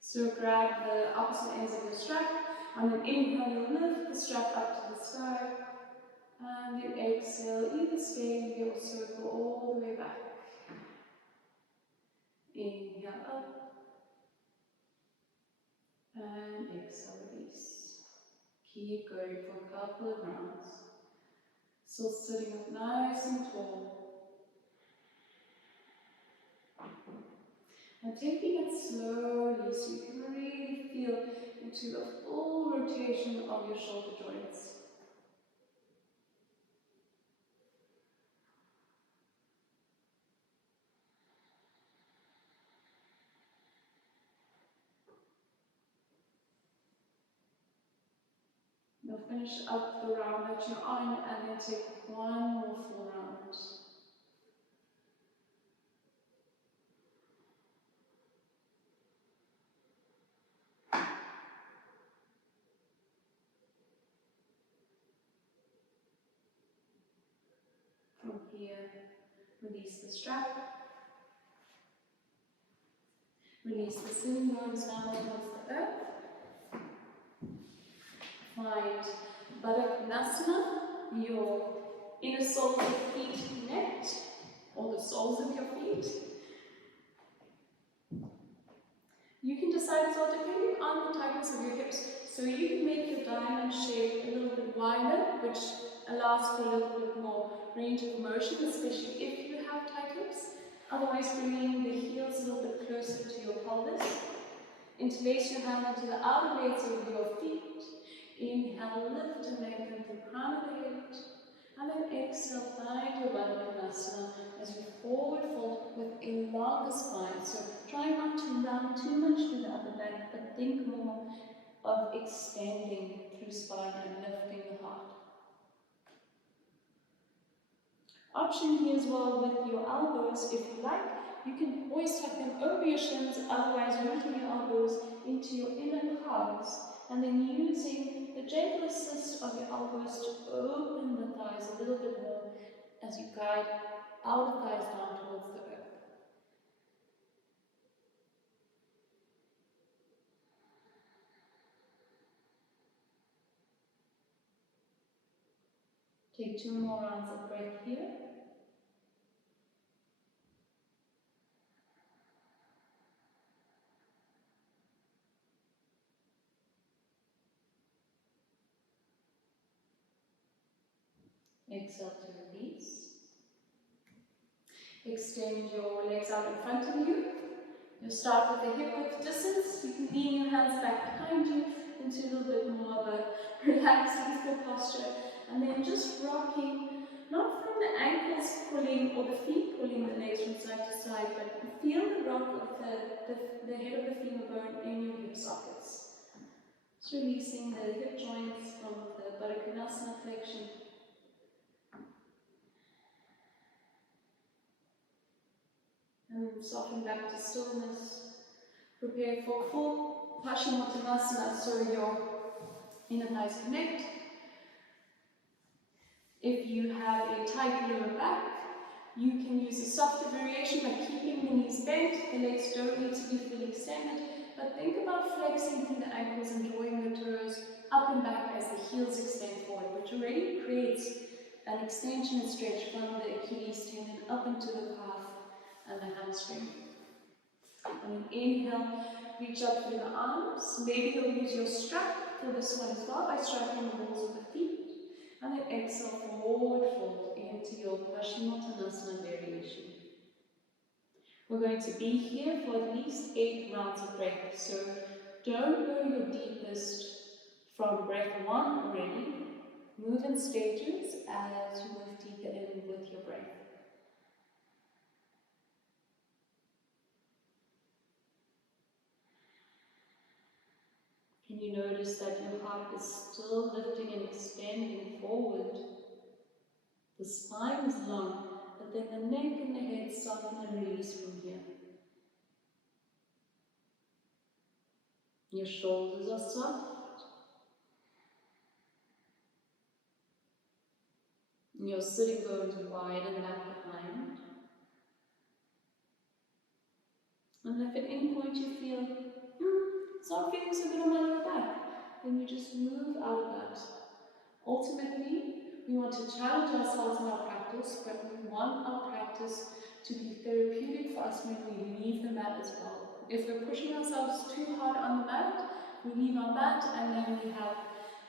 So grab the opposite ends of your strap, and then inhale, you lift the strap up to the sky, and then exhale, either stay in your circle all the way back. Inhale up, and exhale, release. Keep going for a couple of rounds. Still sitting up nice and tall. And taking it slowly so you can really feel into the full rotation of your shoulder joints. You'll finish up the round that you're on and then take one more full round. From here, release the strap. Release the sitting bones down towards the earth. Find Baddha Konasana, your inner soles of your feet connect, or the soles of your feet. You can decide as well, depending on the tightness of your hips, so you can make your diamond shape a little bit wider, which allows for a little bit more range of motion, especially if you have tight hips. Otherwise, bringing the heels a little bit closer to your pelvis. Interlace your hand into the outer blades of your feet. Inhale, lift and lengthen the crown of the head. And then exhale, find your Baddha Konasana as you forward fold with a longer spine. So try not to round too much to the upper back, but think more of extending through spine and lifting the heart. Option here as well with your elbows, if you like, you can always tuck them over your shins, otherwise rooting your elbows into your inner calves, and then using the gentle assist of your elbows to open the thighs a little bit more as you guide outer thighs down towards the earth. Take 2 more rounds of breath here. Exhale to release. Extend your legs out in front of you. You start with the hip width distance. You can lean your hands back behind you into a little bit more of a relaxed, easeful posture. And then just rocking, not from the ankles pulling or the feet pulling the legs from side to side, but feel the rock of the head of the femur bone in your hip sockets. Just releasing the hip joints from the Baddha flexion. And soften back to stillness. Prepare for full Paschimottanasana, so your inner thighs connect. If you have a tight lower back, you can use a softer variation by keeping the knees bent. The legs don't need to be fully extended, but think about flexing through the ankles and drawing the toes up and back as the heels extend forward, which already creates an extension and stretch from the Achilles tendon up into the calf and the hamstring. And inhale, reach up through the arms. Maybe you'll use your strap for this one as well by striking the balls of the feet. And then exhale, forward fold into your Paschimottanasana variation. We're going to be here for at least 8 rounds of breath. So don't go your deepest from breath 1 already. Move in stages as you move deeper in with your breath. Can you notice that your heart is still lifting and extending forward? The spine is long, but then the neck and the head soften and release from here. Your shoulders are soft. And your sitting bones widen back behind. And if at any point you feel, it's not feeling so good on my lower back, then you just move out of that. Ultimately, we want to challenge ourselves in our practice, but we want our practice to be therapeutic for us when we leave the mat as well. If we're pushing ourselves too hard on the mat, we leave our mat and then we have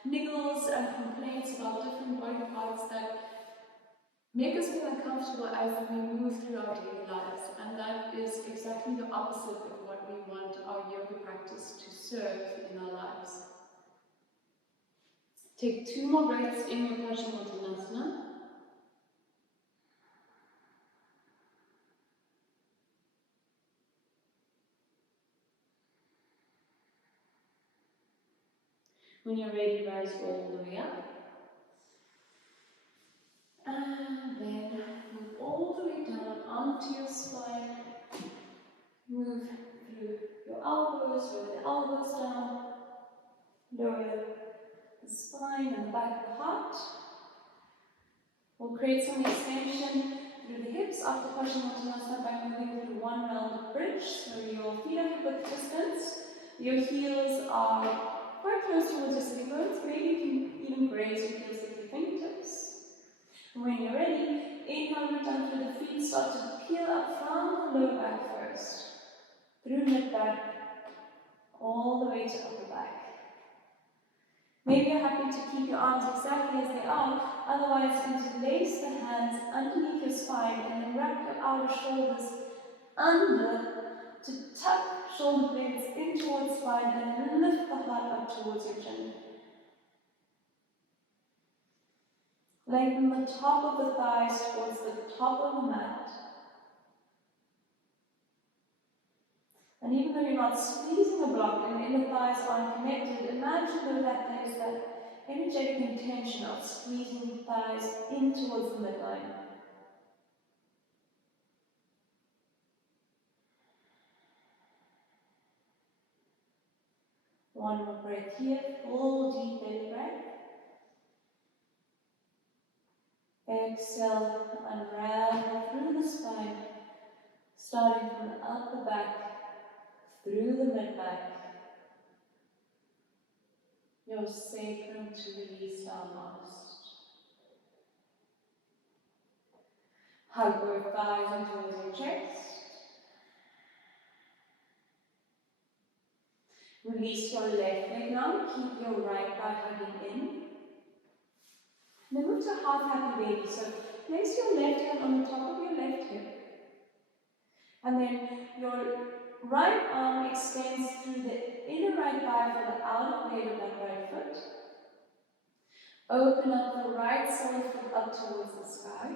niggles and complaints about different body parts that make us feel uncomfortable as we move through our daily lives. And that is exactly the opposite of what we want our yoga practice to serve in our lives. Take 2 more breaths in your Paschimottanasana. When you're ready, rise all the way up. And then move all the way down onto your spine. Move through your elbows, lower the elbows down. Lower the spine and the back of the heart. We'll create some extension through the hips after Paschimottanasana by moving through one rounded bridge. So your feet are hip width distance. Your heels are quite close towards your sitting bones. Maybe you can even graze your heels with your fingertips. And when you're ready, inhale, root down through the feet. Start to peel up from the lower back first. Through mid-back, all the way to upper back. Maybe you're happy to keep your arms exactly as they are, otherwise interlace the hands underneath your spine and then wrap your outer shoulders under to tuck shoulder blades in towards spine and then lift the heart up towards your chin. Lengthen the top of the thighs towards the top of the mat. And even though you're not squeezing the block and the inner thighs aren't connected, imagine though that there's that energetic intention of squeezing the thighs in towards the midline. One more breath here, full deep belly breath. Exhale, unravel through the spine, starting from the upper back, through the mid-back. Your sacrum to release down last. Hug both thighs in towards your chest. Release your left leg now. Keep your right thigh hugging in. Then move to half happy baby. So place your left hand on the top of your left hip. And then your right arm extends through the inner right thigh for the outer blade of that right foot. Open up the right sole foot up towards the sky.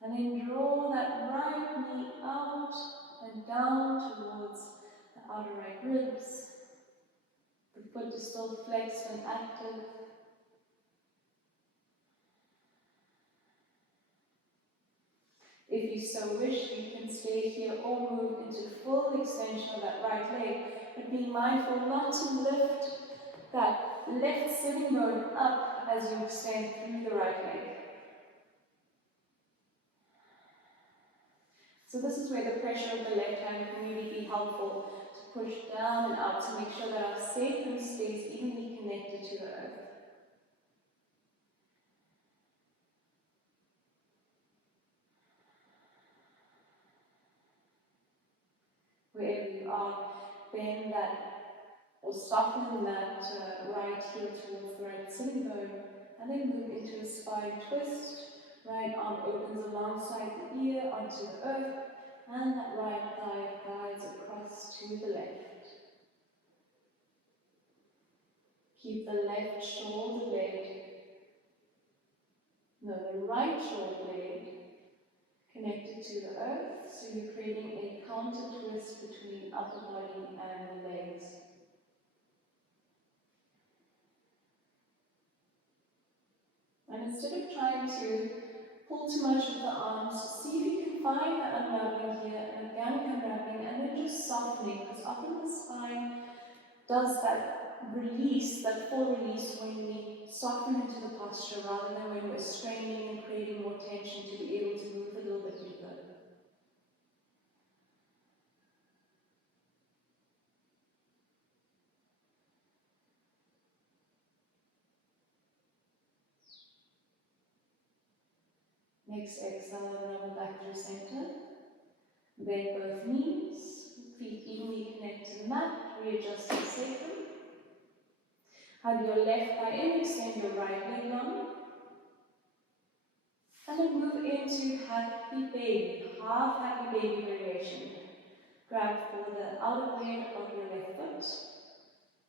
And then draw that right knee out and down towards the outer right ribs. The foot is still flexed and active. If you so wish, you can stay here or move into full extension of that right leg, but be mindful not to lift that left sitting bone up as you extend through the right leg. So this is where the pressure of the left hand can really be helpful to push down and out to make sure that our sacrum stays evenly connected to the earth. Wherever you are, bend that or soften that right heel towards the right sitting bone, and then move into a spine twist. Right arm opens alongside the ear onto the earth, and that right thigh guides across to the left. Keep the left shoulder blade, the right shoulder blade connected to the earth, so you're creating a counter twist between upper body and the legs. And instead of trying to pull too much with the arms, see if you can find that unraveling here, an organic unraveling, and then just softening, because often the spine does that release, that full release, when we soften into the posture rather than when we're straining and creating more tension to be able to move a little bit deeper. Next exhale, roll back through center. Bend both knees, feet evenly connect to the mat, readjust the sacrum. Hug your left thigh in, extend your right leg long. And then move into happy baby, half happy baby variation. Grab for the outer blade of your left foot.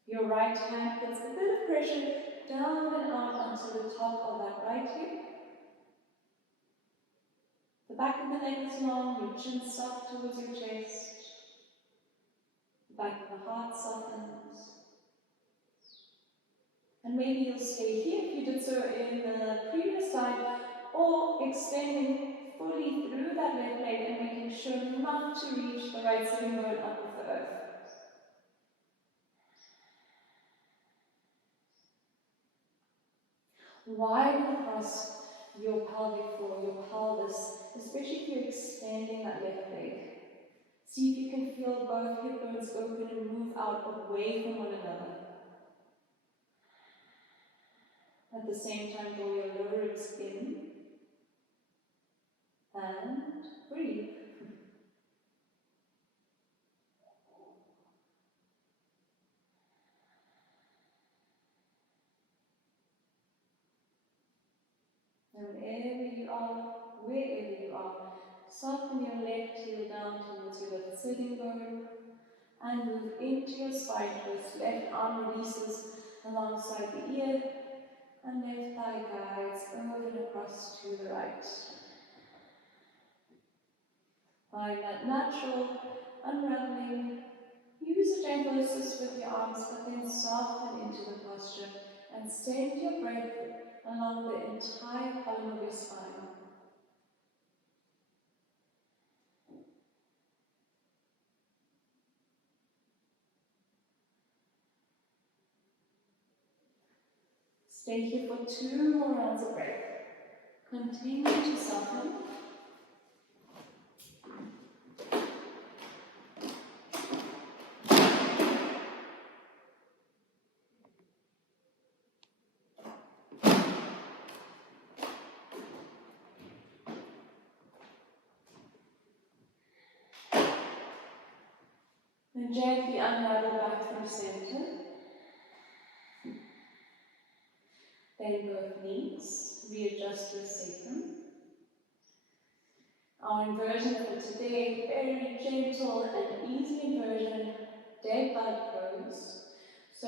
Your right hand puts a bit of pressure down and out onto the top of that right hip. The back of the neck is long, your chin soft towards your chest. The back of the heart softens. And maybe you'll stay here if you did so in the previous time, or extending fully through that left leg and making sure not to reach the right sitting bone up with the earth. Widen across your pelvic floor, your pelvis, especially if you're extending that left leg. See if you can feel both hip bones open and move out away from one another. At the same time, draw your lower ribs in and breathe. And wherever you are, soften your left heel down towards your left sitting bone and move into your spine twist. Left arm releases alongside the ear and left thigh guides over and across to the right. Find that natural unraveling. Use a gentle assist with your arms, but then soften into the posture and send your breath along the entire column of your spine. Stay here for 2 more rounds of breath. Continue to soften. And gently unravel back through center. Bend both knees, readjust your sacrum. Our inversion for today, very gentle and easy inversion, dead bug pose. So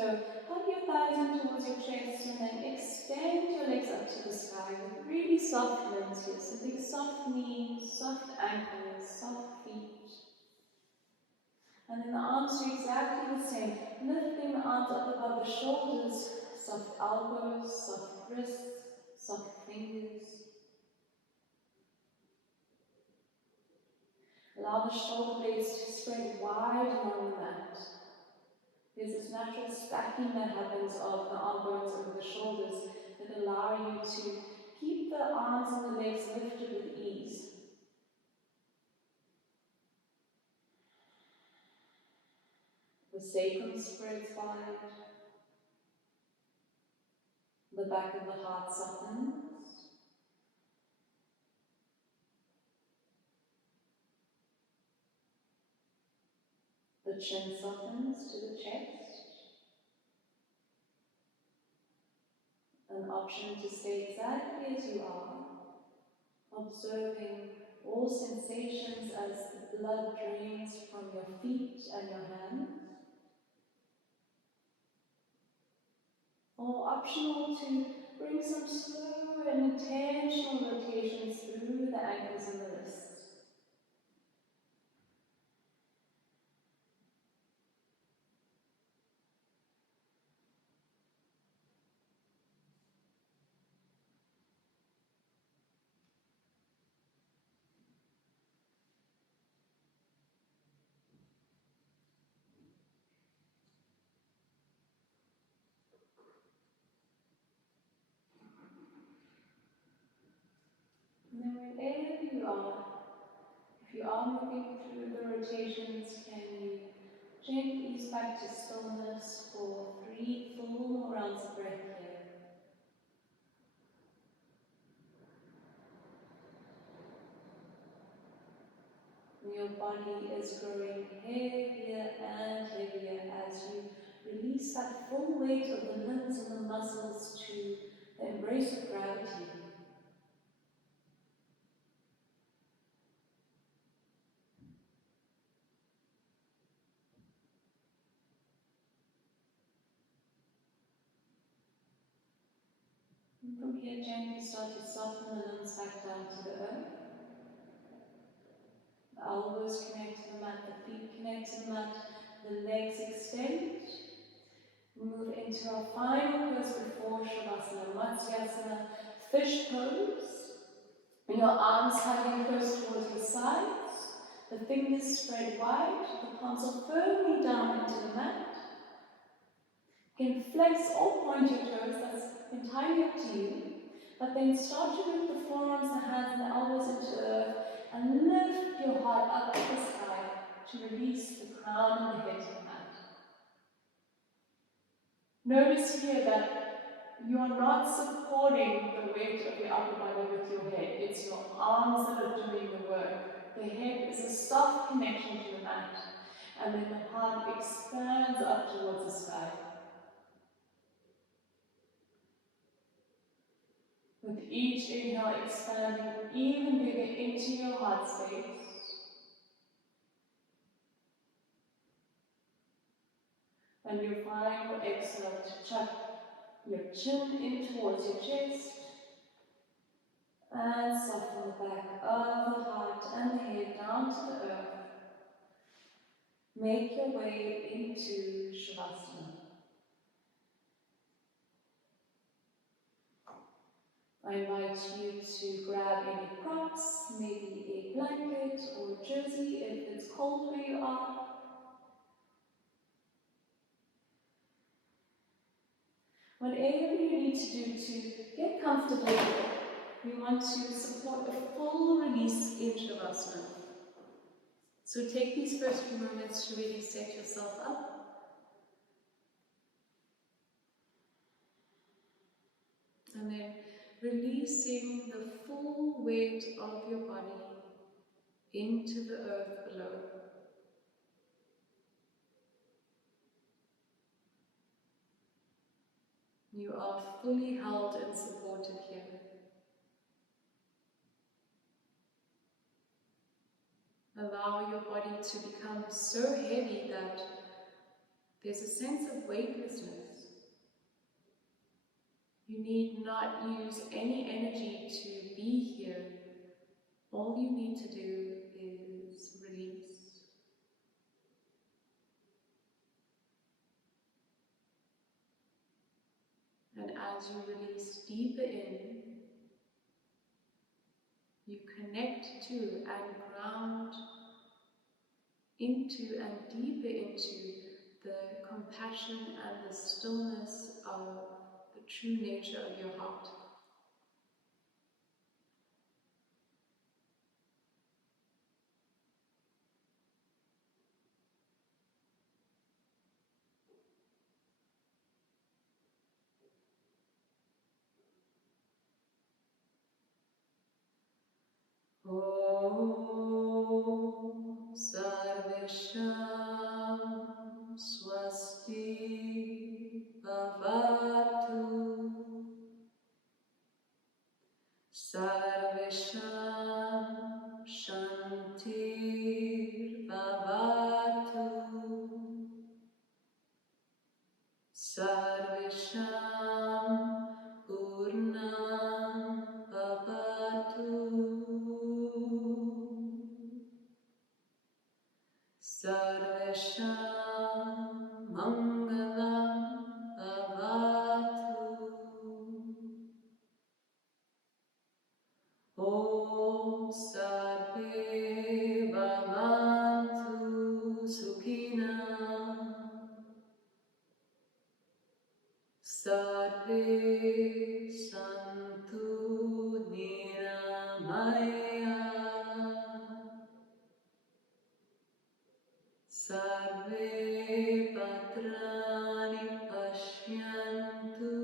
hug your thighs in towards your chest and then extend your legs up to the sky with really soft limbs here. So think soft knees, soft ankles, soft feet. And then the arms do exactly the same. Lifting the arms up above the shoulders, soft elbows, soft wrists, soft fingers. Allow the shoulder blades to spread wide along the mat. There's this natural stacking that happens of the arm bones over the shoulders that allow you to keep the arms and the legs lifted with ease. The sacrum spreads wide. The back of the heart softens. The chin softens to the chest. An option to stay exactly as you are, observing all sensations as the blood drains from your feet and your hands. Or optional to bring some slow and intentional rotations through the ankles and the wrists. And then wherever you are, if you are moving through the rotations, can you gently ease back to stillness for 3 full rounds of breath here. Your body is growing heavier and heavier as you release that full weight of the limbs and the muscles to the embrace of gravity. And from here, gently start to soften the limbs back down to the earth. The elbows connect to the mat, the feet connect to the mat, the legs extend. Move into our final pose before Shavasana, Matsyasana, fish pose. Your arms hugging close towards your sides, the fingers spread wide, the palms are firmly down into the mat. You can flex or point your toes, that's entirely up to you. But then start to root the forearms, the hands, and the elbows into the earth, and lift your heart up to the sky to release the crown and the head to the mat. Notice here that you are not supporting the weight of your upper body with your head. It's your arms that are doing the work. The head is a soft connection to the mat, and then the heart expands up towards the sky. With each inhale, expanding even bigger into your heart space. And your final exhale to chuck your chin in towards your chest. And soften the back of the heart and the head down to the earth. Make your way into Shavasana. I invite you to grab any props, maybe a blanket or a jersey if it's cold where you are. Whatever you need to do to get comfortable, we want to support a full release in Shavasana. So take these first few moments to really set yourself up. And then releasing the full weight of your body into the earth below. You are fully held and supported here. Allow your body to become so heavy that there's a sense of weightlessness. You need not use any energy to be here. All you need to do is release. And as you release deeper in, you connect to and ground into and deeper into the compassion and the stillness of the true nature of your heart. Om Sarvesham Swasti Bhavatu Sarvesham Shantir Bhavatu Sarvesham Purnam Bhavatu Sarvesham Mangalam Bhavatu. Om Sarve Bhavantu Sukhinam Sarve Santu Niramaya Sarve Patrani Pashyantu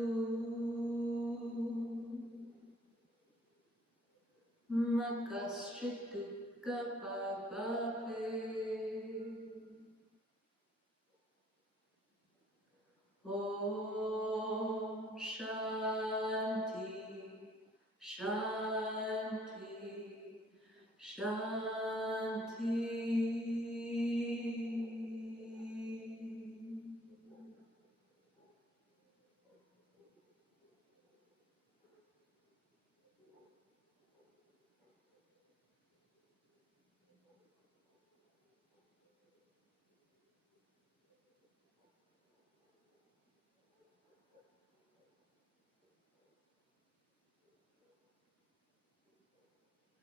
Makaschit Dukkha Bhave. Om Shanti Shanti Shanti.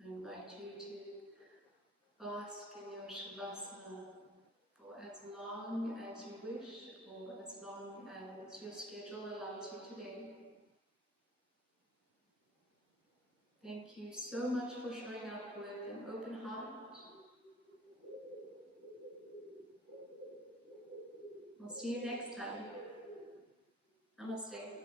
I invite you to bask in your Shavasana for as long as you wish, or as long as your schedule allows you today. Thank you so much for showing up with an open heart. We'll see you next time. Namaste.